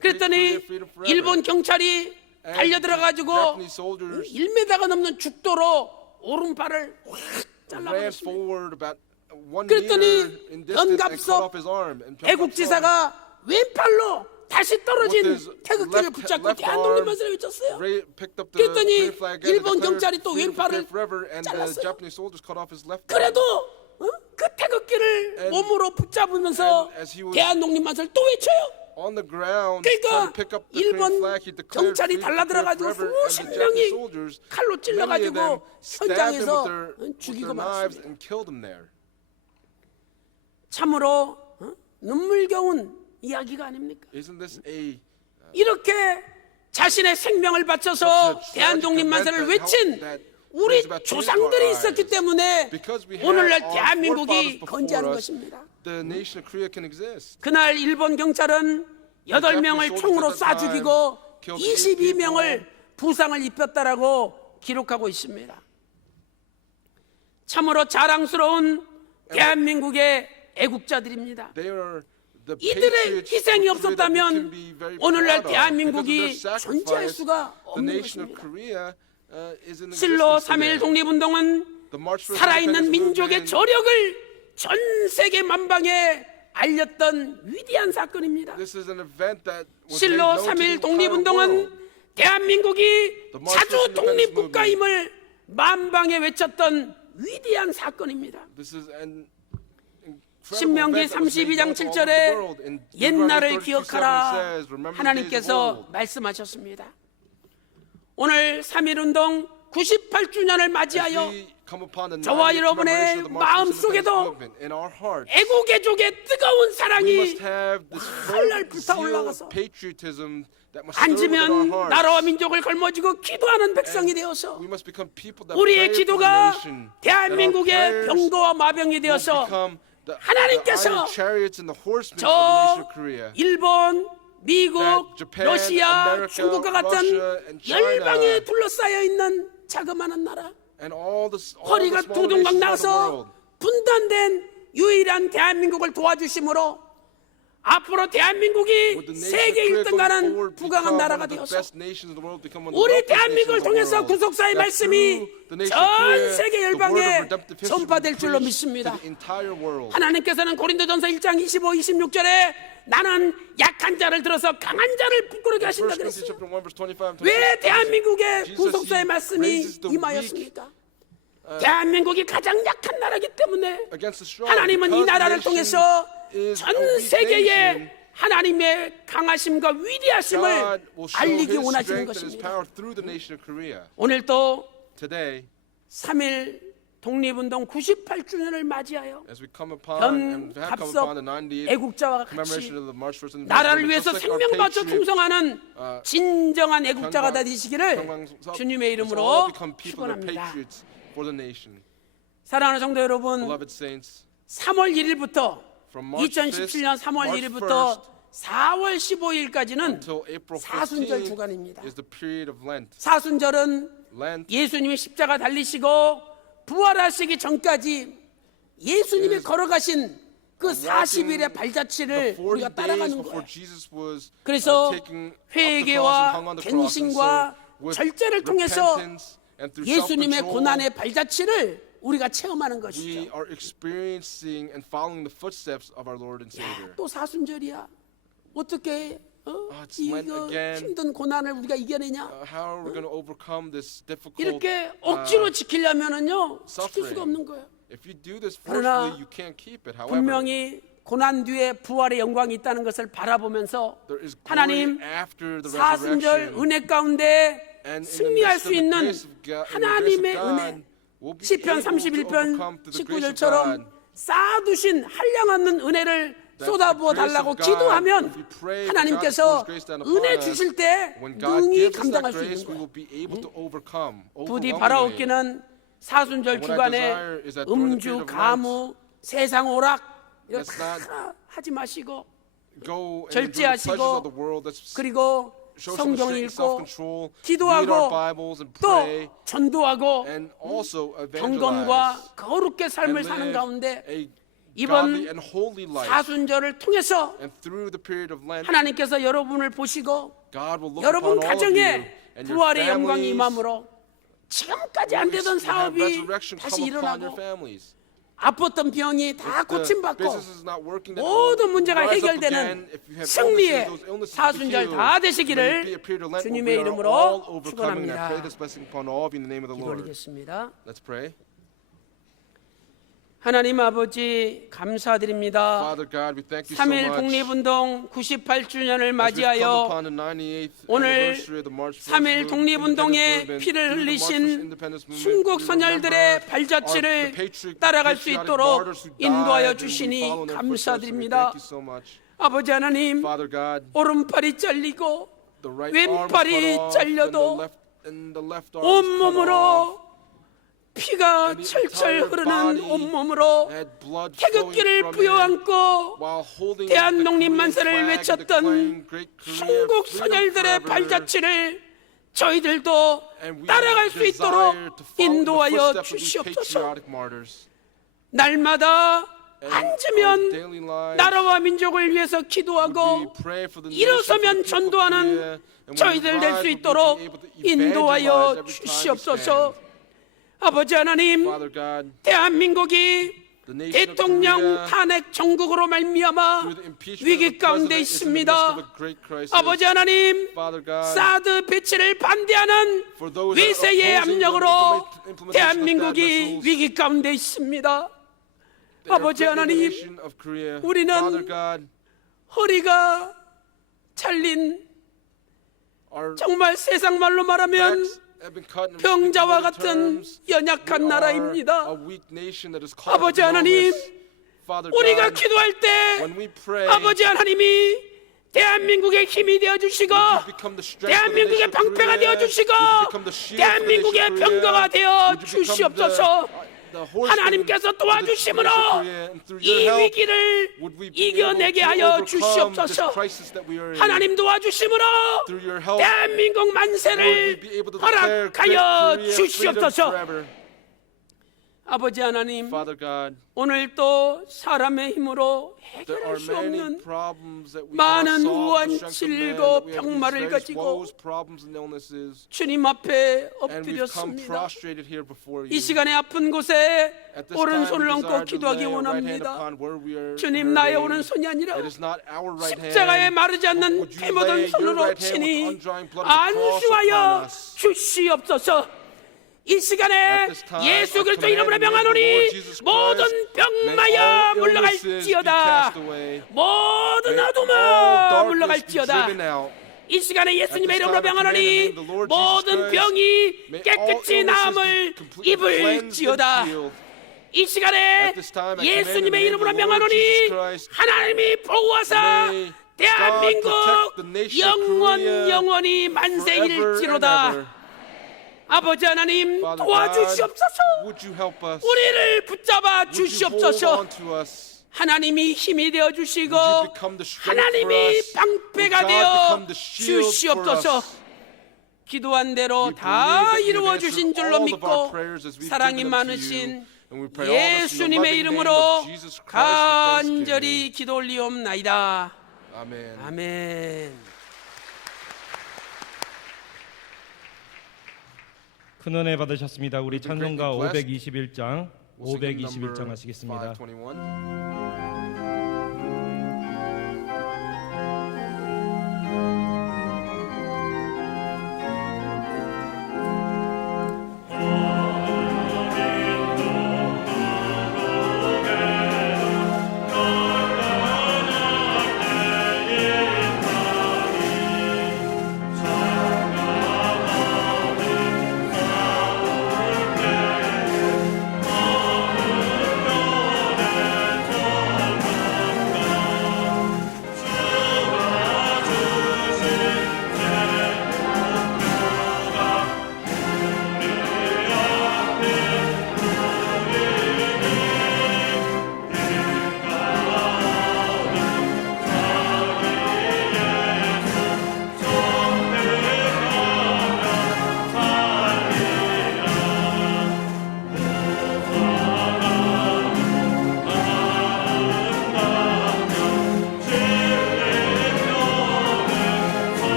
그랬더니 freedom forever. 일본 경찰이 And 달려들어가지고 Japanese soldiers 1m가 넘는 죽도로 오른팔을 확 ran 잘라버렸습니다. forward about 1 그랬더니 meter in distance and cut 변갑섭 off his arm. And 애국지사가 왼팔로 다시 떨어진 with his 태극기를 붙잡고 left 대한독립 arm, 만세를 외쳤어요. picked up the 그랬더니 Korean flag again and 일본 declared 경찰이 또 freedom for 왼팔을 Korea forever, and the 잘랐어요. Japanese soldiers cut off his left arm. 그래도 그 태극기를 And- 몸으로 붙잡으면서 and as he was 대한독립 만세를 또 외쳐요. On the ground, 그러니까 trying to pick up the Korean 일본 flag, he declared 경찰이 freedom for Korea 달라들어가지고 forever, and 수십 the Japanese 명이 soldiers, 칼로 many of 찔러가지고 them stabbed him 현장에서 with 죽이고 their knives 말았습니다. and killed him there. 참으로 눈물겨운 이야기가 아닙니까? Isn't this a 이렇게 자신의 생명을 바쳐서 Such a 대한독립 tragic 만세를 event 외친 that 우리 brings about tears to 조상들이 our 있었기 eyes? 때문에 Because we had 오늘날 our 대한민국이 forefathers before 건재하는 us, 것입니다. the nation of Korea can exist. 그날 일본 경찰은 8명을 총으로 쏴 죽이고 22명을 부상을 입혔다라고 기록하고 있습니다. 참으로 자랑스러운 대한민국의 애국자들입니다. They are the 이들의 patriots 희생이 of Korea that we 없었다면 can be very 오늘날 proud of. 대한민국이 Because of their 존재할 sacrifice, 수가 the 없는 nation of 것입니다. Korea is in 실로 existence 3.1 today. 독립운동은 The March for 살아있는 Independence 민족의 movement 저력을 전 세계 만방에 알렸던 위대한 사건입니다. This is an event that was made 실로 known to the 3.1 entire 독립운동은 world. 대한민국이 The March for 자주 Independence 독립국가임을 만방에 외쳤던 위대한 사건입니다. This is an incredible 신명기 event that was made 32장 known to all of the 7절에 world. In 옛날을 Deuteronomy 32:7 기억하라 says, "Remember the days of 하나님께서 old." 말씀하셨습니다. 오늘 3.1운동 98주년을 As 맞이하여 we come upon the 저와 90th 여러분의 commemoration of the March for 마음속에도 Independence movement, in our hearts, 애국애족의 뜨거운 we 사랑이 must have this 활활 fervent 불타 zeal 올라가서 of patriotism that must stir within our 앉으면 hearts. 나라와 민족을 걸머쥐고 기도하는 백성이 되어서 We must become people that 우리의 pray for the 기도가 nation, that our 대한민국의 prayers 병거와 마병이 will 되어서 become the 하나님께서 iron chariots and the horsemen of the nation of 저 Korea. 일본, 미국, That Japan, 러시아, America, 중국과 같은 Russia, and China, 열방에 둘러싸여 있는 자그마한 나라, And all the 허리가 smaller 두둥강 nations of the 나서 world. 분단된 유일한 대한민국을 도와주심으로 앞으로 대한민국이 With the nation 세계 of Korea 1등 going 가는 forward, 부강한 become one 나라가 of the 되어서 best nations in the world, become one of the 우리 wealthiest 대한민국을 nations of the 통해서 world. 구속사의 That 말씀이 through the nation of 전 Korea, 세계 the word 열방에 of redemptive history will 전파될 be 줄로 preached 믿습니다. to the entire world. 하나님께서는 고린도전서 1장 25, 26절에 나는 약한 자를 들어서 강한 자를 부끄러게 하신다 1 Corinthians 그랬어요. chapter 1 verse 25 and 26. 왜 대한민국에 Jesus, 구속사의 he 말씀이 raises the 임하였습니까? 대한민국이 가장 약한 나라이기 때문에 against the strong. 하나님은 이 Because the 나라를 nation 통해서 is 전 a weak 세계에 nation, 하나님의 강하심과 위대하심을 God will show 알리기 his 원하시는 strength and his 것입니다. power through the nation of Korea. 오늘 또 Today, 3.1 독립운동 98주년을 맞이하여 as we come upon 현 and have come 갑석 upon the 98th 애국자와 같이 commemoration of the March for Independence, 나라를 movement, 위해서 just like our 생명 바쳐 patriots, 충성하는 진정한 애국자가 다 평강- 되시기를 평강사- 주님의 let's all 이름으로 become people that are 축원합니다. patriots for the nation. 사랑하는 성도 여러분, Beloved saints, 3월 1일부터 from March 2017년 3월 March 1일부터 4월 15일까지는 until April 사순절 15th 주간입니다. is the period of Lent. 사순절은 Lent 예수님이 십자가 달리시고 부활하시기 전까지 예수님이 is 걸어가신 그 walking 40일의 발자취를 the 우리가 40 days 따라가는 before 거예요. Jesus was 그래서 taking up the cross and hung 회개와 on the cross. And 갱신과 so with 절제를 통해서 repentance and through 예수님의 self-control, 고난의 발자취를 우리가 체험하는 we 것이죠. are experiencing and following the footsteps of our Lord and Savior. 또 사순절이야. 어떻게 it's Lent 이거 again. 힘든 고난을 우리가 이겨내냐? How are we going to overcome this difficult? 이렇게 억지로 지키려면은요 지킬 수가 suffering. 없는 거예요. If you do this 그러나 forcefully, you can't keep it. However, 분명히 고난 뒤에 부활의 영광이 있다는 것을 바라보면서 there is glory 하나님 after the 사순절 resurrection. 은혜 가운데 And in the 승리할 midst 수 of the 있는 grace of God, in the grace 하나님의 of 은혜 God, we'll be 시편 able to 31편 overcome through the grace of 19절처럼 God. 쌓아두신 한량없는 은혜를 That 쏟아부어 the grace 달라고 of God, 기도하면 if we pray for 하나님께서 God to pour His grace down upon 은혜 us, 주실 때 when God 능히 gives us 감당할 that 수 grace, 있는 we 거예요. will be able to overcome. 부디 overwhelmingly. 바라옵기는 사순절 And what I 주간에 desire is that during the 음주, period of 가무, 세상 오락 이거 Let's 다 하지 마시고 Go and enjoy the 절제하시고 pleasures of the world. Let's 그리고 show some 성경 restraint and 읽고 self-control, read 기도하고 our Bibles and pray, 또 전도하고 and also evangelize 경건과 거룩게 and 삶을 live 사는 가운데 a 이번 godly and holy life. 사순절을 통해서 And through the period of Lent, 하나님께서 여러분을 보시고 God will look 여러분 upon all of you 가정에 and your 부활의 영광이 families. 임함으로 지금까지 안 되던 will have 사업이 resurrection 다시 come upon your 일어나고 families. 아팠던 병이 다 If the 고침받고 business is not working, then 모든 it will 문제가 rise up 해결되는 again. If you have 승리의 illnesses, those illnesses will be 사순절 healed. 다 May it be 되시기를 a period of Lent where 주님의 we are 이름으로 all overcoming, and I 축원합니다. pray this blessing upon all of you in the name of the Lord. 기도드리겠습니다. Let's pray. 하나님 아버지 감사드립니다. Father God, we thank you so 3.1 much. 독립운동 98주년을 As we've come 맞이하여 upon the 98th 오늘 anniversary of the March for 3.1 Independence 독립운동의 movement, 피를 through the March for 흘리신 Independence movement, 순국 we 선열들의 remember 발자취를 the patriotic 따라갈 수 martyrs 있도록 who died, 인도하여 and we 주시니 follow in their footsteps, and we 감사드립니다. thank you so much. 아버지 하나님, Father God, 오른팔이 잘리고 the right arm was 왼팔이 cut off, 잘려도 and the left arm was cut off. 온몸으로 피가 And the 철철 entire 흐르는 body 온몸으로 had blood flowing 태극기를 from it, 부여안고 while holding 대한 the 독립 Korean 만세를 flag and 외쳤던 declaring Great Korea, 순국 freedom 선열들의 forever. 발자취를 저희들도 And we 따라갈 수 desire 있도록 to follow in the 인도하여 footsteps of these 주시옵소서. patriotic martyrs. 날마다 앉으면 나라와 민족을 위해서 기도하고 일어서면 전도하는 저희들 될 수 있도록 인도하여 주시옵소서. 아버지 하나님, 대한민국이 대통령 탄핵 정국으로 말미암아 위기 가운데 있습니다. 아버지 하나님, 사드 배치를 반대하는 위세의 압력으로 대한민국이 위기 가운데 있습니다. 아버지 하나님, 우리는 허리가 잘린, 정말 세상 말로 말하면 병자와 같은 연약한 나라입니다. 아버지 하나님, 우리가 기도할 때 아버지 하나님이 대한민국의 힘이 되어주시고 대한민국의 방패가 되어주시고 대한민국의 병거가 되어 주시옵소서. 하나님께서 도와주심으로 이 위기를 이겨내게 하여 주시옵소서. 하나님 도와주심으로 대한민국 만세를 허락하여 주시옵소서. 아버지 하나님, 오늘 또 사람의 힘으로 해결할 수 없는 많은 우환질고 병마를 가지고 주님 앞에 엎드렸습니다. 이 시간에 아픈 곳에 오른손을 얹고 기도하기 원합니다. 주님, 나의 오른손이 아니라 십자가에 마르지 않는 피 묻은 손으로 친히 안수하여 주시옵소서. 이 시간에 예수 그리스도 이름으로 명하노니 모든 병마여 물러갈지어다. 모든 어둠아 물러갈지어다. 이 시간에 예수님의 이름으로 명하노니 모든 병이 깨끗이 나음을 입을지어다. 이 시간에 예수님의 이름으로 명하노니 하나님이 보호하사 대한민국 영원히 만세일지로다. 아버지 하나님, 도와주시옵소서. 우리를 붙잡아 주시옵소서. 하나님이 힘이 되어 주시고 하나님이 방패가 되어 주시옵소서. 기도한 대로 다 이루어 주신 줄로 믿고 사랑이 많으신 예수님의 이름으로 간절히 기도 올리옵나이다. 아멘. 큰 은혜 받으셨습니다. 우리 찬송가 521장 하시겠습니다. 521.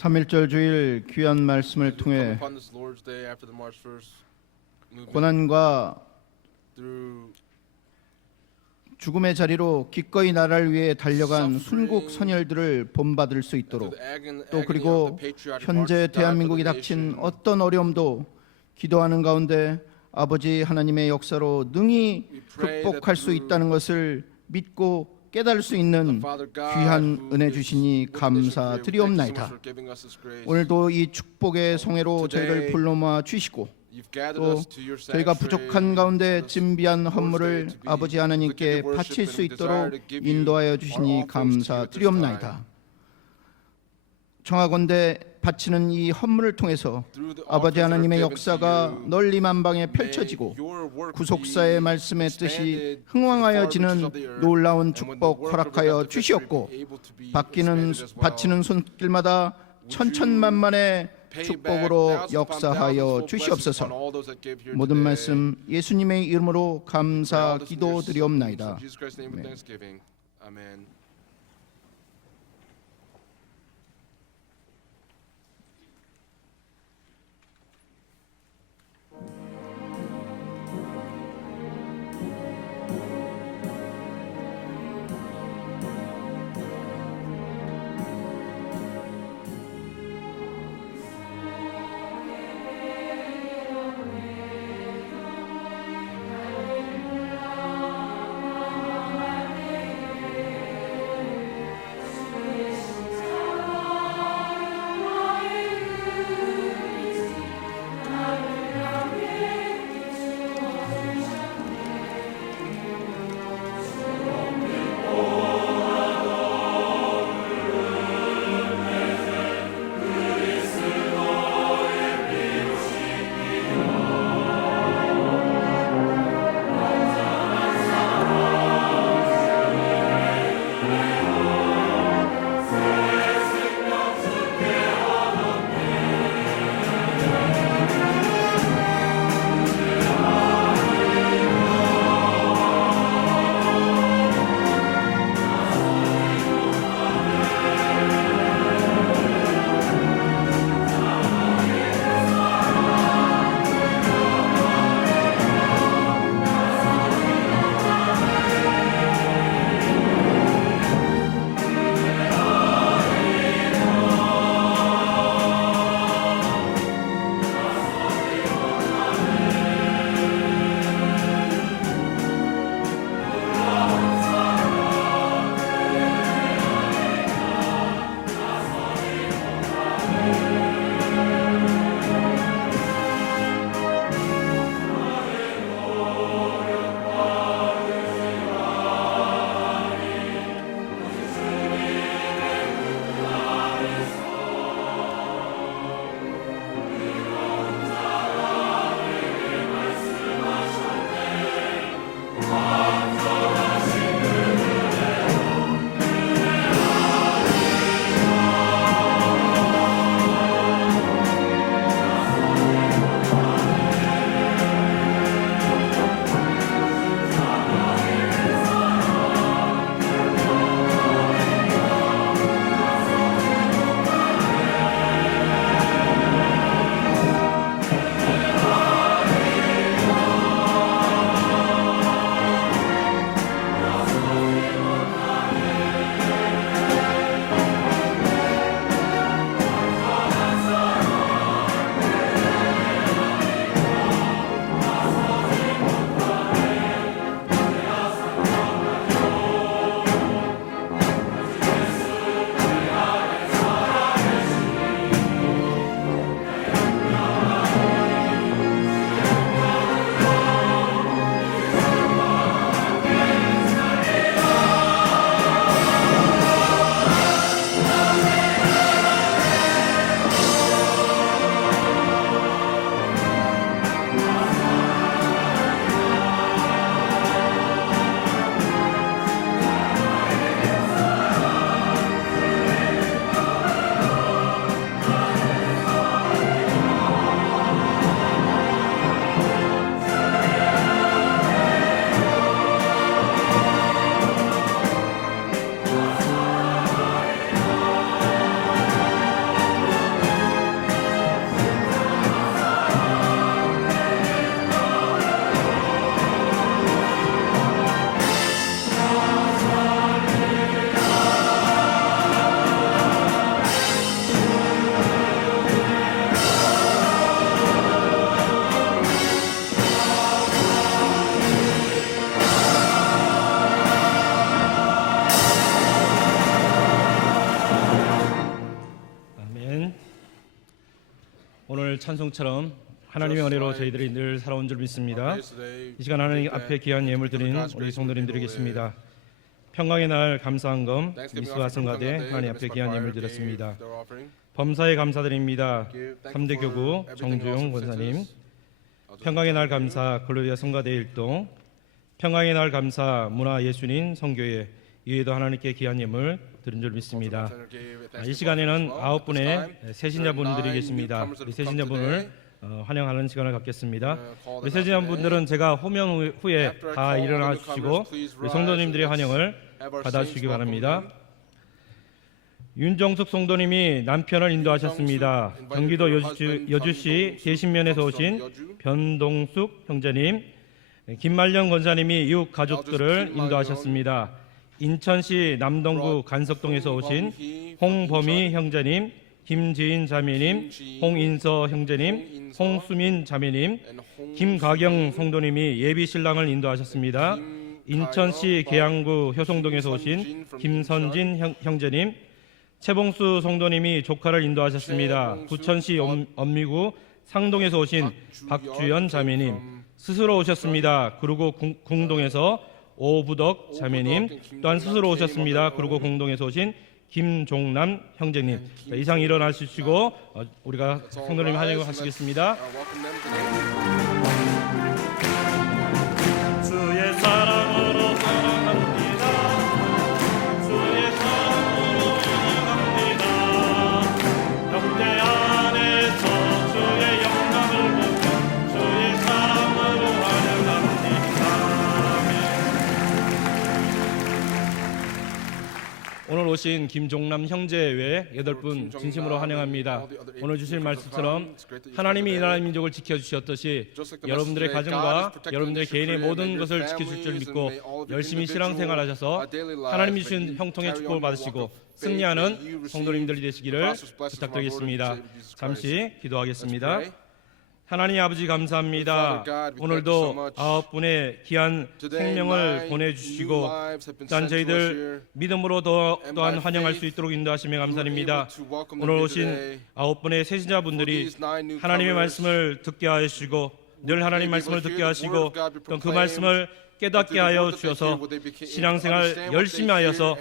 3.1절 주일 귀한 말씀을 통해 Upon this Lord's Day after the March 1st movement, 고난과 through 죽음의 자리로 기꺼이 나라를 위해 달려간 순국 선열들을 본받을 수 있도록 또 그리고 현재 대한민국이 닥친 어떤 어려움도 기도하는 가운데 아버지 하나님의 역사로 능히 극복할 수 있다는 것을 믿고 깨달을 수 있는 귀한 은혜 주시니 감사드리옵나이다. 오늘도 이 축복의 성회로 저희를 불러 모아 주시고 또 저희가 부족한 가운데 진비한 헌물을 아버지 하나님께 바칠 수 있도록 인도하여 주시니 감사드리옵나이다. 청하건대 바치는 이 헌물을 통해서 아버지 하나님의 역사가 널리 만방에 펼쳐지고 구속사의 말씀의 뜻이 흥왕하여지는 놀라운 축복 허락하여 주시옵고 바치는 손길마다 천천만만의 축복으로 역사하여 주시옵소서. 모든 말씀 예수님의 이름으로 감사 기도드리옵나이다. 아멘. 오늘 찬송처럼 하나님의 은혜로 저희들이 늘 살아온 줄 믿습니다. 이 시간 하나님 앞에 귀한 예물 드린 우리 성도님 드리겠습니다. 평강의 날 감사한금 미수와 성가대 하나님 앞에 귀한 예물 드렸습니다. 범사에 감사드립니다. 3대 교구 정주용 권사님, 평강의 날 감사 글로리아 성가대 일동, 평강의 날 감사 문화 예수님 성교회 이외에도 하나님께 귀한 예물 드린 줄 믿습니다. 이 시간에는 9분의 새신자분들이 계십니다. 이 새신자분을 환영하는 시간을 갖겠습니다. 우리 새신자분들은 제가 호명 후에 다 일어나 주시고 우리 성도님들의 환영을 받아주시기 바랍니다. 윤정숙 성도님이 남편을 인도하셨습니다. 경기도 여주시 계신면에서 오신 변동숙 형제님, 김말령 권사님이 이웃 가족들을 인도하셨습니다. 인천시 남동구 간석동에서 오신 홍범희 형제님, 김지인 자매님, 홍인서 형제님, 홍수민 자매님, 김가경 성도님이 예비 신랑을 인도하셨습니다. 인천시 계양구 효성동에서 오신 김선진 형제님, 최봉수 성도님이 조카를 인도하셨습니다. 부천시 엄미구 상동에서 오신 박주연 자매님, 스스로 오셨습니다. 그리고 궁동에서 오부덕 자매님, 또한 스스로 오셨습니다. 그리고 공동에서 오신 김종남 형제님, 이상 일어나시고 우리가 성도님 환영하시겠습니다. 주의 사랑으로 사랑합니다. 주의 사랑으로 사랑합니다. 형제 안에서 주의 영광을 보며 주의 사랑으로 환영합니다. 오늘 오신 김종남 형제 외에 8분 진심으로 환영합니다. 오늘 주실 말씀처럼 하나님이 이 나라 민족을 지켜주셨듯이 여러분들의 가정과 여러분들의 개인의 모든 것을 지켜줄 줄 믿고 열심히 신앙생활하셔서 하나님이 주신 형통의 축복을 받으시고 승리하는 성도님들이 되시기를 부탁드리겠습니다. 잠시 기도하겠습니다. 하나님 아버지 감사합니다. 오늘도 9분의 귀한 생명을 보내주시고 또한 저희들 믿음으로 또한 환영할 수 있도록 인도하시며 감사드립니다. 오늘 오신 9분의 새신자분들이 하나님의 말씀을 듣게 하시고 늘 하나님 말씀을 듣게 하시고 또 그 말씀을 깨닫게 하여 주셔서 신앙생활 열심히 하여서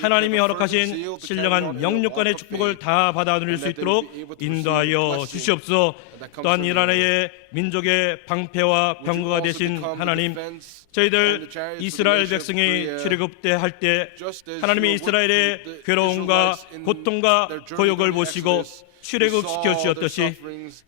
하나님이 허락하신 신령한 영육간의 축복을 다 받아 누릴 수 있도록 인도하여 주시옵소서. 또한 이 나라의 민족의 방패와 병거가 되신 하나님, 저희들 이스라엘 백성이 출애굽대 할 때 하나님이 이스라엘의 괴로움과 고통과 고역을 보시고 출애굽시켜 주셨듯이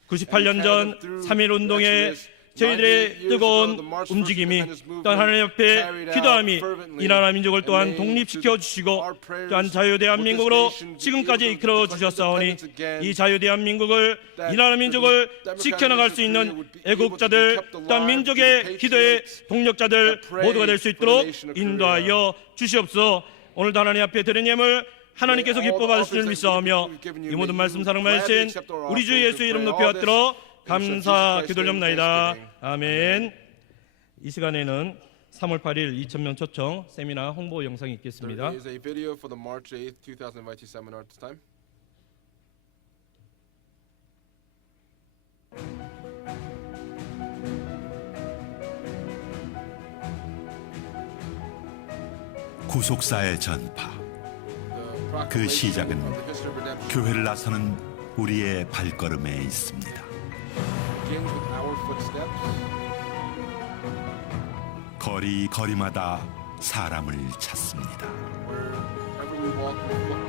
98년 전 3.1 운동에 저희들의 뜨거운 움직임이 또한 하나님 앞에 기도함이 이 나라 민족을 또한 독립시켜 주시고 또한 자유대한민국으로 지금까지 이끌어 주셨사오니 이 자유대한민국을 이 나라 민족을 지켜나갈 수 있는 애국자들 또한 민족의 기도의 동력자들 모두가 될 수 있도록 인도하여 주시옵소서. 오늘도 하나님 앞에 드린 예물 하나님께서 기뻐 받으실 줄 믿사오며 이 모든 말씀 사랑 받으신 우리 주 예수 이름 높여 받들어 감사 기도렵나이다. 아멘. 이 시간에는 3월 8일 2,000명 초청 세미나 홍보 영상이 있겠습니다. There is a video for the March 8th, 2019 seminar at this time. 구속사의 전파, The proclamation 그 시작은 of the history of redemption 교회를 나서는 우리의 발걸음에 있습니다. begins with our footsteps. 거리마다 사람을 찾습니다. Wherever we walk, we look,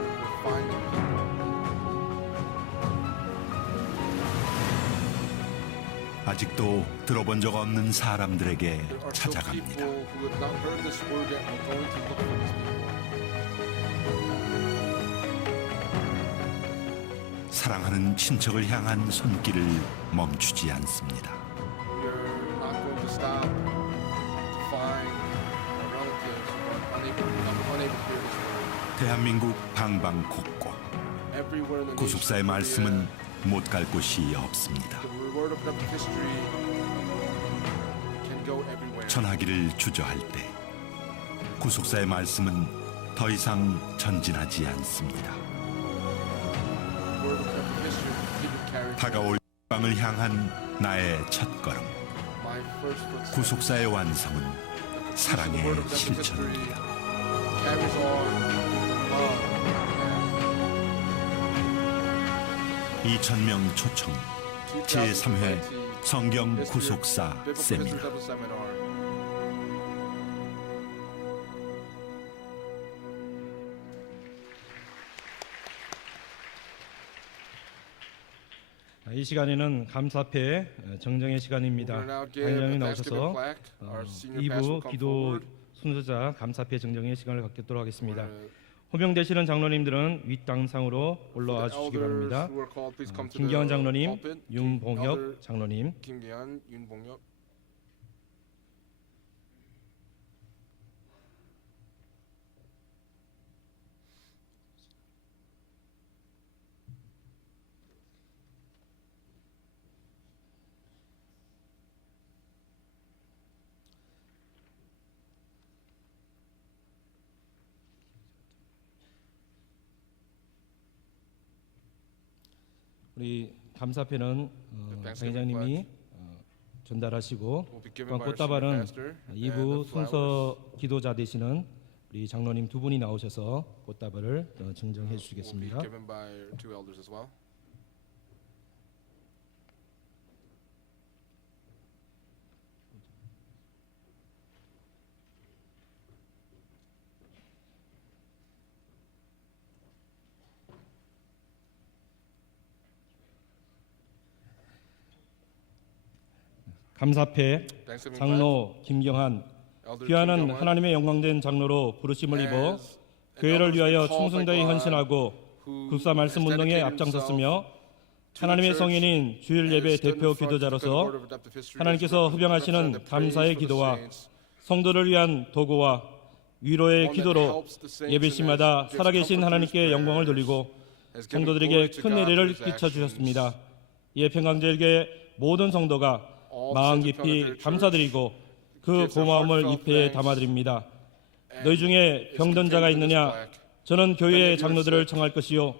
we're finding people. 아직도 들어본 적 없는 사람들에게 There are still 찾아갑니다. people who have not heard this word yet. We're going to look for these people. 사랑하는 친척을 향한 손길을 멈추지 않습니다. We're not going to stop to find our relatives who are unable to hear this word. 대한민국 방방곡곡 Everywhere in the 구속사의 nation, 말씀은 못 갈 곳이 없습니다. the word of redemptive history can go everywhere. 전하기를 주저할 때 구속사의 말씀은 더 이상 전진하지 않습니다. The word of redemptive history can keep it carried 다가올 빵을 향한 나의 첫걸음. my first footstep. 구속사의 완성은 사랑의 The word of death and victory 실천입니다. carries on love. 2000명 초청 제3회 성경 구속사 세미나. 이 시간에는 감사패 정정의 시간입니다. 당장에 나오셔서 2부 기도 순서자 감사패 정정의 시간을 갖도록 하겠습니다. 호명되시는 장로님들은 윗당상으로 올라와 주시기 바랍니다. 김기환 장로님, 윤봉혁 장로님, 김기환, 윤봉혁. 우리 감사패는 회장님이 전달하시고 또한 꽃다발은 2부 순서 기도자 되시는 우리 장로님 두 분이 나오셔서 꽃다발을 증정해 주시겠습니다. Given by our two elders as well. 감사패 장로 김경한 귀하는 하나님의 영광된 장로로 부르심을 입어 교회를 위하여 충성되이 헌신하고 국사 말씀 운동에 앞장섰으며 하나님의 성인인 주일 예배 대표 기도자로서 하나님께서 흡양하시는 감사의 기도와 성도를 위한 도구와 위로의 기도로 예배시마다 살아계신 하나님께 영광을 돌리고 성도들에게 큰 은혜를 끼쳐 주셨습니다. 이에 평강제일교회 모든 성도가 마음 깊이 감사드리고 그 고마움을 입회에 담아드립니다. 너희 중에 병든 자가 있느냐? 저는 교회의 장로들을 청할 것이요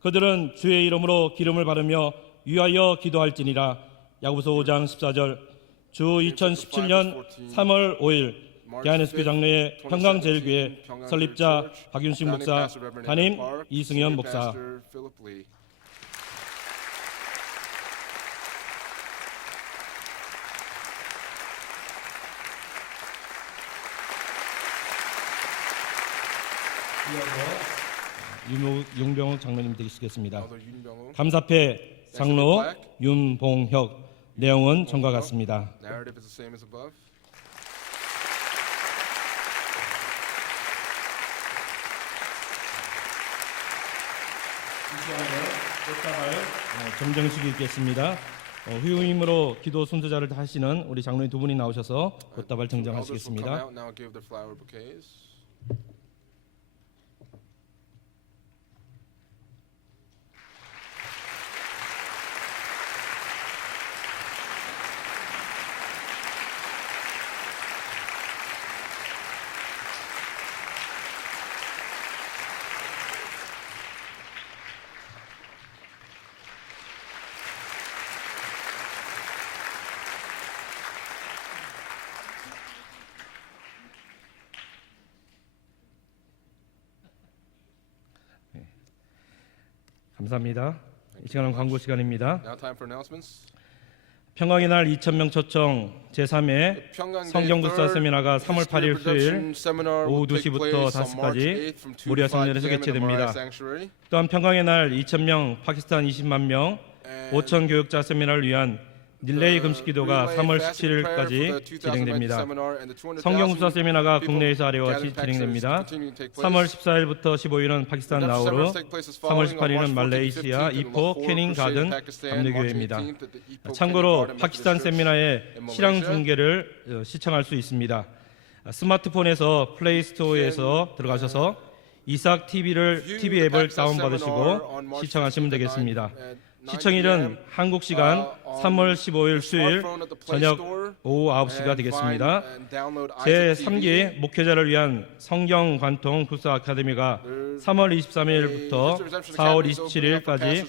그들은 주의 이름으로 기름을 바르며 위하여 기도할지니라. 야고보서 5장 14절. 주 2017년 3월 5일 대한예수교 장로회 평강제일교회 설립자 박윤식 목사, 담임 이승현 목사. 윤병욱 장로님 되시겠습니다. 감사패 장로 윤봉혁. 내용은 전과 같습니다. Narrative is the same as above. 정정식이 있겠습니다. 후임으로 기도 순서자를 하시는 우리 장로님 두 분이 나오셔서 꽃다발 정정하시겠습니다. Now give the flower bouquets. 감사합니다. 이 시간은 광고 시간입니다. Now time for announcements. 평강의 날 2,000명 초청 제3회 성경국사 세미나가 3월 8일 수요일 오후 2시부터 5시까지 모리아 성전에서 개최됩니다. 또한 평강의 날 2,000명 파키스탄 20만 명 5천 교역자 세미나를 위한 릴레이 금식기도가 3월 17일까지 진행됩니다. 성경국사 세미나가 국내에서 아래와 진행됩니다. 3월 14일부터 15일은 파키스탄 나우루, 3월 18일은 말레이시아 이포 캐닝 가든 감리교회입니다. 참고로 파키스탄 세미나의 실황 중계를 시청할 수 있습니다. 스마트폰에서 플레이스토어에서 들어가셔서 이삭 TV 앱을 다운받으시고 시청하시면 되겠습니다. 시청일은 한국 시간 3월 15일 수요일 저녁 오후 9시가 되겠습니다. 제3기 목회자를 위한 성경 관통 부스 아카데미가 3월 23일부터 4월 27일까지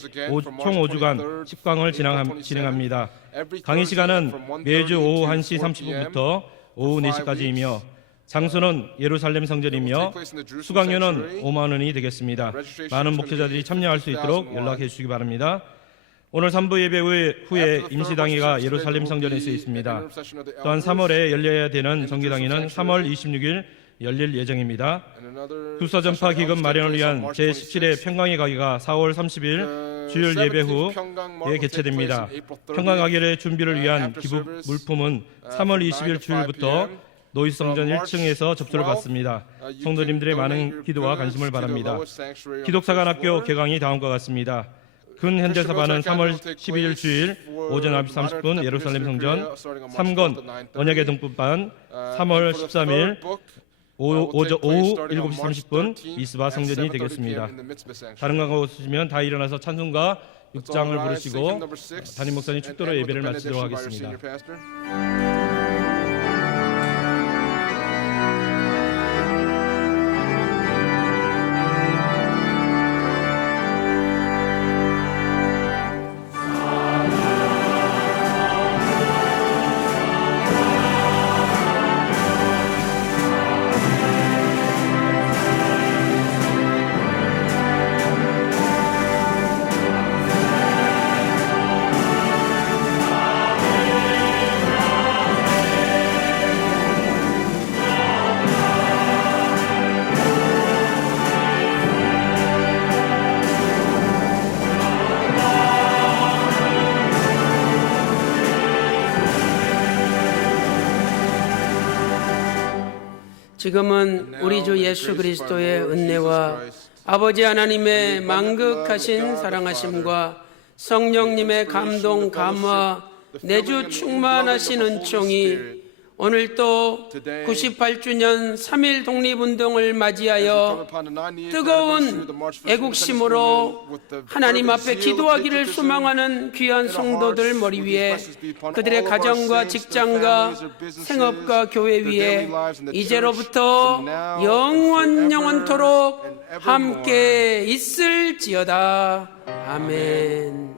총 5주간 10강을 진행합니다. 강의 시간은 매주 오후 1시 30분부터 오후 4시까지이며 장소는 예루살렘 성전이며 수강료는 5만 원이 되겠습니다. 많은 목회자들이 참여할 수 있도록 연락해 주시기 바랍니다. 오늘 3부 예배 후에 임시당회가 예루살렘 성전에서 있습니다. 또한 3월에 열려야 되는 정기당회는 3월 26일 열릴 예정입니다. 구서 전파 기금 마련을 위한 제17회 평강의 가기가 4월 30일 주일 예배 후에 개최됩니다. 평강 가기의 준비를 위한 기부 물품은 3월 20일 주일부터 노이스 성전 1층에서 접수를 받습니다. 성도님들의 많은 기도와 관심을 바랍니다. 기독사관학교 개강이 다음과 같습니다. 근현대사반은 3월 12일 주일 오전 9시 30분 예루살렘 성전, 3권 언약의 등불반 3월 13일 오후 7시 30분 이스바 성전이 되겠습니다. 다른 강가 없으시면 다 일어나서 찬송가 6장을 부르시고 담임 목사님 축도로 예배를 마치도록 하겠습니다. 지금은 우리 주 예수 그리스도의 은혜와 아버지 하나님의 만극하신 사랑하심과 성령님의 감동 감화 내주 충만하신 은총이 오늘 또 98주년 3.1 독립운동을 맞이하여 뜨거운 애국심으로 하나님 앞에 기도하기를 소망하는 귀한 성도들 머리 위에 그들의 가정과 직장과 생업과 교회 위에 이제로부터 영원토록 함께 있을지어다. 아멘.